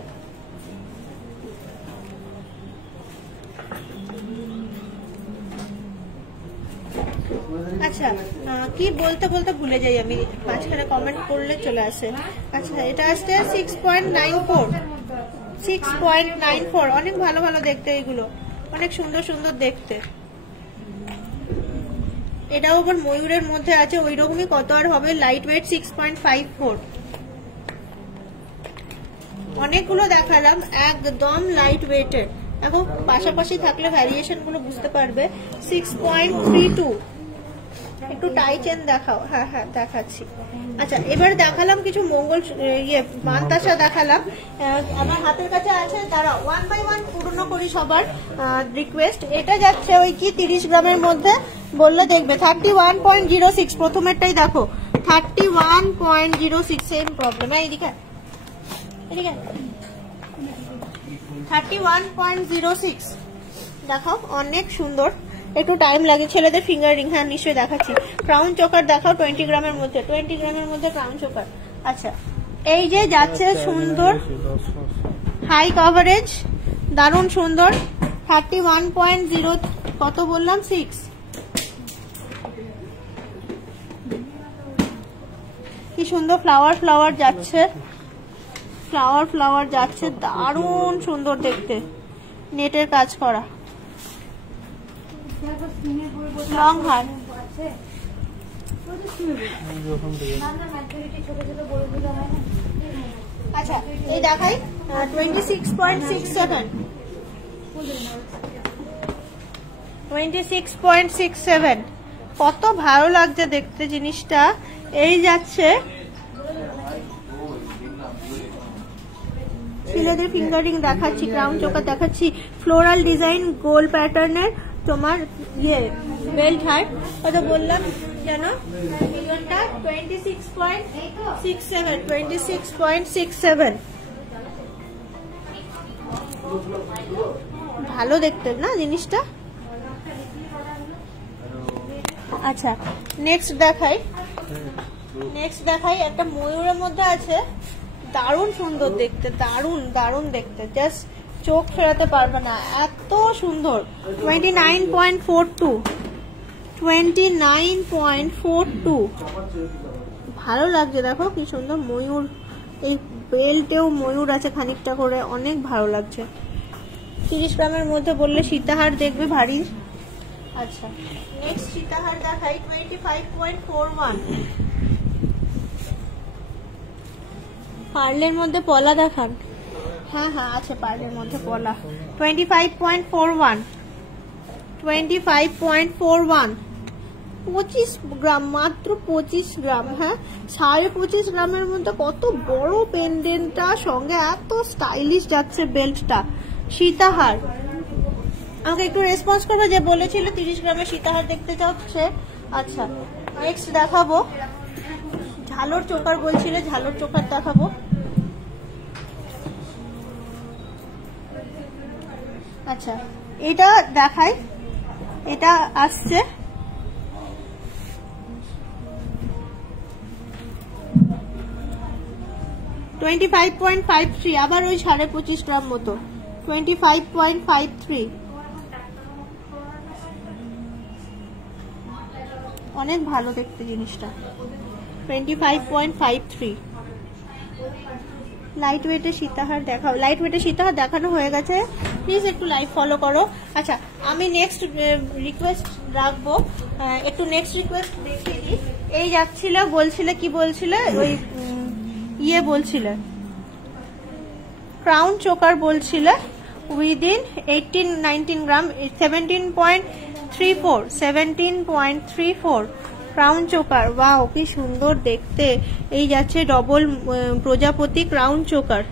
আচ্ছা কি বলতে বলতে ভুলে যাই আমি, মাঝখানে কমেন্ট করলে চলে আসে। আচ্ছা এটা আসছে 6.94, 6.94। অনেক ভালো ভালো দেখতে, এগুলো অনেক সুন্দর সুন্দর দেখতে। এটাও আবার ময়ূরের মধ্যে আছে, ওই রকমই কত আর হবে, লাইট ওয়েট 6.54। অনেকগুলো দেখালাম, একদম লাইট ওয়েটের। দেখো পাশাপাশি থাকলে ভ্যারিয়েশন গুলো বুঝতে পারবে। 6.32, একটু টাই চেন দেখাও। হ্যাঁ হ্যাঁ দেখাচ্ছি। আচ্ছা এবার দেখালাম কিছু মঙ্গল মান্তাসা দেখালাম, আমার হাতের কাছে আছে, তারা 1 বাই 1 পূর্ণ করি সবার রিকোয়েস্ট। এটা যাচ্ছে ওই কি 30 গ্রামের মধ্যে বললে দেখবে, 31.06। প্রথমেরটাই দেখো 31.06, সেম প্রবলেম। এইদিকে এদিকে 31.06 দেখাও, অনেক সুন্দর। একটু টাইম লাগে, ছেলেদের ফিঙ্গার রিং, হ্যাঁ নিশ্চয়ই দেখাচ্ছি। ক্রাউন চোকার দেখাও 20 গ্রামের মধ্যে, 20 গ্রামের মধ্যে ক্রাউন চোকার। আচ্ছা এই যে যাচ্ছে সুন্দর, হাই কভারেজ, দারুণ সুন্দর, 31.0 কত বললাম 6। কি সুন্দর ফ্লাওয়ার ফ্লাওয়ার যাচ্ছে, ফ্লাওয়ার ফ্লাওয়ার যাচ্ছে, দারুণ সুন্দর দেখতে, নেটের কাজ করা, লং হার। আচ্ছা এই দেখাই 26.67, 26.67। কত ভালো লাগছে দেখতে জিনিসটা। এই যাচ্ছে ছেলেদের ফিঙ্গারিং দেখাচ্ছি, ক্রাউন চোকার দেখাচ্ছি, ফ্লোরাল ডিজাইন গোল প্যাটার্নের তোমার ইয়ে বেল্ট হার। কত বললাম জানো, 26.67, 26.67। ভালো দেখতে না জিনিসটা। আচ্ছা নেক্সট দেখাই, নেক্সট দেখাই একটা ময়ূরের মধ্যে আছে, দারুণ সুন্দর দেখতে, দারুণ দারুণ দেখতে, জাস্ট চোখ ফেরাতে পারবে না, এত সুন্দর। 29.42, 29.42। ভালো লাগছে, দেখো কি সুন্দর ময়ূর, এই বেল্টেও ময়ূর আছে খানিকটা করে, অনেক ভালো লাগছে। 30 গ্রামের মধ্যে বললে সীতাহার দেখবে ভারী। আচ্ছা নেক্সট সীতাহার দেখাই 25.41। পার্লের মধ্যে পলা দেখান, হ্যাঁ হ্যাঁ আছে পার্লের মধ্যে পলা। 25.41, 25.41, 25 গ্রাম, মাত্র 25 গ্রাম। হ্যাঁ 25.5 গ্রামের মধ্যে কত বড় পেন্ডেন্টটা, সঙ্গে এত স্টাইলিশ যাচ্ছে বেল্টটা। সীতাহার, আমাকে একটু রেসপন্স করো যে বলেছিল 30 গ্রামের সীতাহার দেখতে চাচ্ছে। আচ্ছা নেক্সট দেখাবো ঝালর চোকার, বলছিলে ঝালর চোকার দেখাবো। আচ্ছা এটা দেখাই, এটা আসছে 25.53, আবার ওই 25.5 গ্রাম মতো, 25.53। অনেক ভালো দেখতে জিনিসটা, 25.53। লাইট ওয়েটের সীতাহার দেখাও, লাইট ওয়েটের সীতাহার দেখানো হয়ে গেছে, প্লিজ একটু লাইভ ফলো করো। আচ্ছা আমি নেক্সট রিকোয়েস্ট রাখবো, একটু নেক্সট রিকোয়েস্ট দেখিয়ে দিই। এই যাচ্ছিল, বলছিলে কি বলছিলে, ওই ইয়ে বলছিলে ক্রাউন চোকার বলছিলে, উইদিন 18-19 গ্রাম, 17.34, 17.34। ক্রাউন চোকার, ওয়াও কি সুন্দর দেখতে। এই যাচ্ছে ডবল প্রজাপতি ক্রাউন চোকার,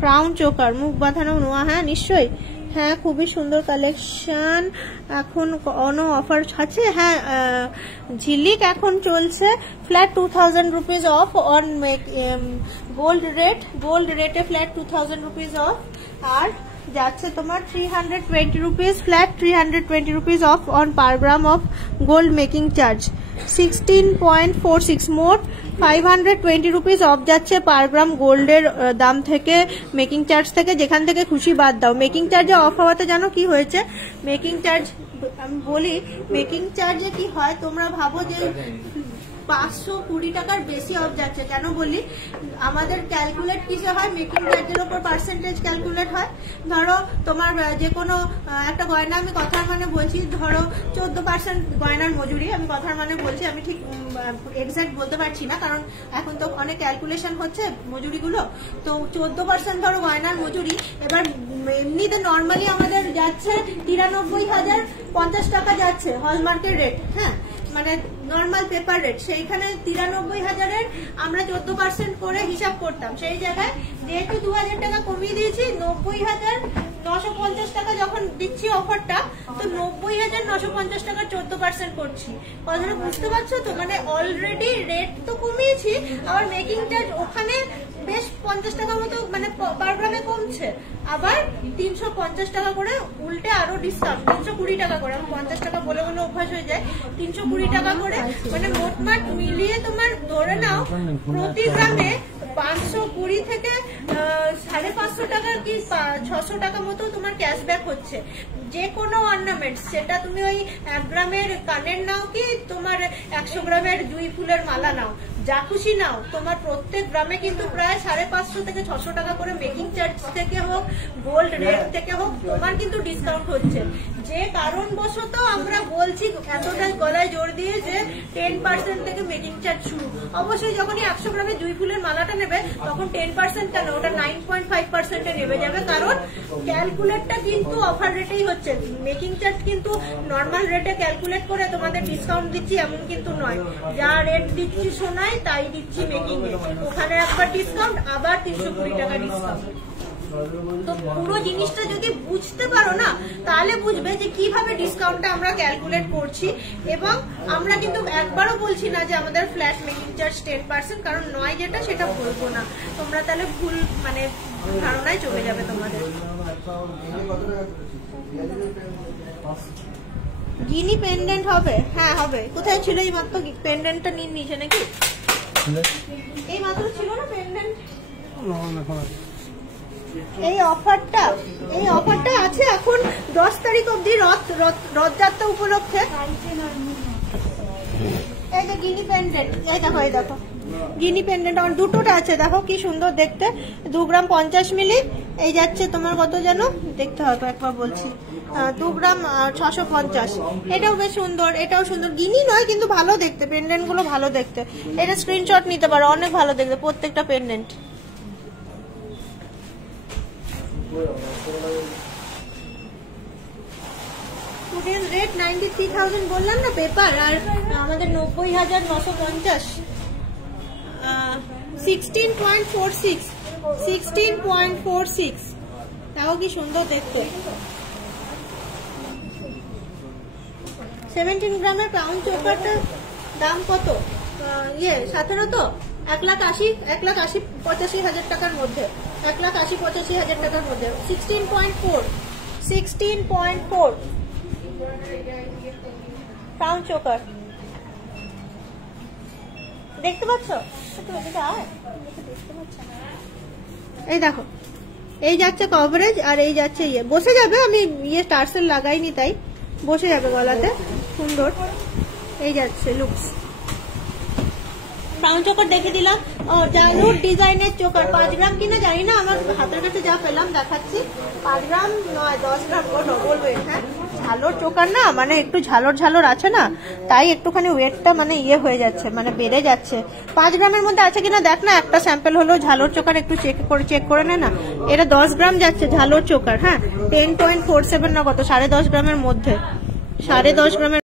ক্রাউন চোকার মুখ বাঁধানো নোয়া। হ্যাঁ নিশ্চয়ই, হ্যাঁ খুবই সুন্দর কালেকশন। এখন অনো অফার আছে, হ্যাঁ ঝিলিক এখন চলছে flat 2000 rupees of on gold রেটে ফ্ল্যাট 2000 রুপিস অফ। আর যাচ্ছে তোমার 320 rupees flat 320 rupees of on per gram of gold making charge 16.46, মোট 520 রুপিস অফ যাচ্ছে পার গ্রাম গোল্ডের দাম থেকে, মেকিং চার্জ থেকে, যেখান থেকে খুশি বাদ দাও। মেকিং চার্জে অফ হওয়াতে জানো কি হয়েছে, মেকিং চার্জ আমি বলি, মেকিং চার্জে কি হয় তোমরা ভাবো যে 520 টাকার বেশি অফ যাচ্ছে। কেন বলি, আমাদের ক্যালকুলেট কিসে হয়, মেকিং চার্জের উপর পার্সেন্টেজ ক্যালকুলেট হয়। ধরো তোমার যে কোনো একটা গয়না, আমি কথার মানে বলছি, ধরো 14% গয়নার মজুরি, আমি কথার মানে বলছি, আমি ঠিক এক্সাক্ট বলতে পারছি না কারণ এখন তো অনেক ক্যালকুলেশন হচ্ছে মজুরিগুলো। তো 14% ধরো গয়নার মজুরি, এবার এমনিতে নর্মালি আমাদের যাচ্ছে 93,050 টাকা যাচ্ছে হলমার্কের রেট, হ্যাঁ মানে নর্মাল পেপার রেট, সেইখানে 93,000-এর আমরা 14% করে হিসাব করতাম, সেই জায়গায় যেহেতু 2000 টাকা কমিয়ে দিয়েছি 90,950 টাকা যখন দিচ্ছি অফারটা, তো 90,950 টাকা 14% করছি। কথাটা বুঝতে পারছো তো, মানে অলরেডি রেট তো কমিয়েছি, আবার মেকিং চার্জ ওখানে বেশ 50 টাকা মতো মানে পার গ্রামে কমছে, আবার 350 টাকা করে উল্টে আরো ডিসকাউন্ট 320 টাকা করে, 50 টাকা বলে বলে অভ্যাস হয়ে যায়, 320 টাকা করে, মানে মোটমাট মিলিয়ে তোমার ধরে নাও প্রতি গ্রামে 520 থেকে 550 টাকা কি 600 টাকা মতো তোমার ক্যাশব্যাক হচ্ছে। যে কোনো অর্নামেন্টস, সেটা তুমি ওই 1 গ্রামের কানের নাও কি তোমার 100 গ্রামের জুঁই ফুলের মালা নাও, যা খুশি নাও, তোমার প্রত্যেক গ্রামে কিন্তু প্রায় 550 থেকে 600 টাকা করে মেকিং চার্জ থেকে হোক গোল্ড রেট থেকে হোক তোমার কিন্তু ডিসকাউন্ট হচ্ছে। যে কারণবশত আমরা বলছি এতটা গলায় জোর দিয়ে যে 10% থেকে মেকিং চার্জ শুরু। অবশ্যই যখনই 100 গ্রামের জুঁই ফুলের মালাটা নেবে তখন 10% কেন, ওটা 9.5% নেমে যাবে, কারণ ক্যালকুলেটটা কিন্তু অফার রেটেই হচ্ছে। মেকিং চার্জ কিন্তু নর্মাল রেটে ক্যালকুলেট করে তোমাদের ডিসকাউন্ট দিচ্ছি এমন কিন্তু নয়, যা রেট দিচ্ছি সোনায় তাই দিচ্ছি মেকিং এ, ওখানে একবার ডিসকাউন্ট আবার 320 টাকা ডিসকাউন্ট। তো পুরো জিনিসটা যদি বুঝতে পারো না তাহলে বুঝবে যে কিভাবে ডিসকাউন্টটা আমরা ক্যালকুলেট করছি। এবং আমরা কিন্তু একবারও বলছি না যে আমাদের ফ্ল্যাট মেকিং চার্জ 10%, কারণ নয় যেটা সেটা বলবো না, তোমরা তাহলে ভুল মানে ধারণায় চলে যাবে তোমাদের। গিনি পেন্ডেন্ট হবে, হ্যাঁ হবে। কোথায় ছিল এই মাত্র পেন্ডেন্টটা নিয়ে নিয়েছে নাকি, এই মাত্র ছিল না পেন্ডেন্ট? এই অফারটা আছে এখন 10 তারিখ অব্দি, রথযাত্রা উপলক্ষে। এই যে গিনি পেন্ডেন্ট, এই দেখো গিনি পেন্ডেন্ট আমার দুটোটা আছে, দেখো কি সুন্দর দেখতে, 2 গ্রাম 50 মিলি। এই যাচ্ছে তোমার কত যেন দেখতে হবে একবার বলছি, 2 গ্রাম 650। এটাও বেশ সুন্দর, এটাও সুন্দর, গিনি নয় কিন্তু ভালো দেখতে, পেন্ডেন্ট গুলো ভালো দেখতে। এটা স্ক্রিনশট নিতে পারো, অনেক ভালো দেখতে প্রত্যেকটা পেন্ডেন্ট। টুডের রেট 93,000 বললাম না পেপার, আর আমাদের 90,950। 16.46 তাও কি সুন্দর দেখতে। 17 গ্রামের ক্রাউন চোকারটার দাম কত, 17 তো 1,80,85,000 টাকার মধ্যে, 1,80,85,000 টাকার মধ্যে। 16.4 ক্রাউন চোকার দেখতে পাচ্ছ, এই দেখো এই যাচ্ছে কভারেজ, আর এই যাচ্ছে বসে যাবে, আমি টার্সেল লাগাইনি তাই বসে যাবে গলাতে, সুন্দর এই যাচ্ছে লুকস। ক্রাউন চোকার দেখে দিলাম। জালুর ডিজাইনের চোকার 5 গ্রাম কিনা জানি না, আমার হাতের কাছে যা পেলাম দেখাচ্ছি, 5 গ্রাম নয় 10 গ্রাম ডবল ওয়েট। হ্যাঁ ঝালর চোকার না, মানে একটু ঝালর আছে না, তাই একটুখানি ওয়েটটা মানে হয়ে যাচ্ছে, মানে বেড়ে যাচ্ছে। 5 গ্রামের মধ্যে আছে কিনা দেখ না, একটা স্যাম্পল হলো ঝালর চোকার, একটু চেক করে নে না। এটা 10 গ্রাম যাচ্ছে ঝালর চোকার, হ্যাঁ 10.47 না কত, 10.5 গ্রামের মধ্যে, 10.5 গ্রামের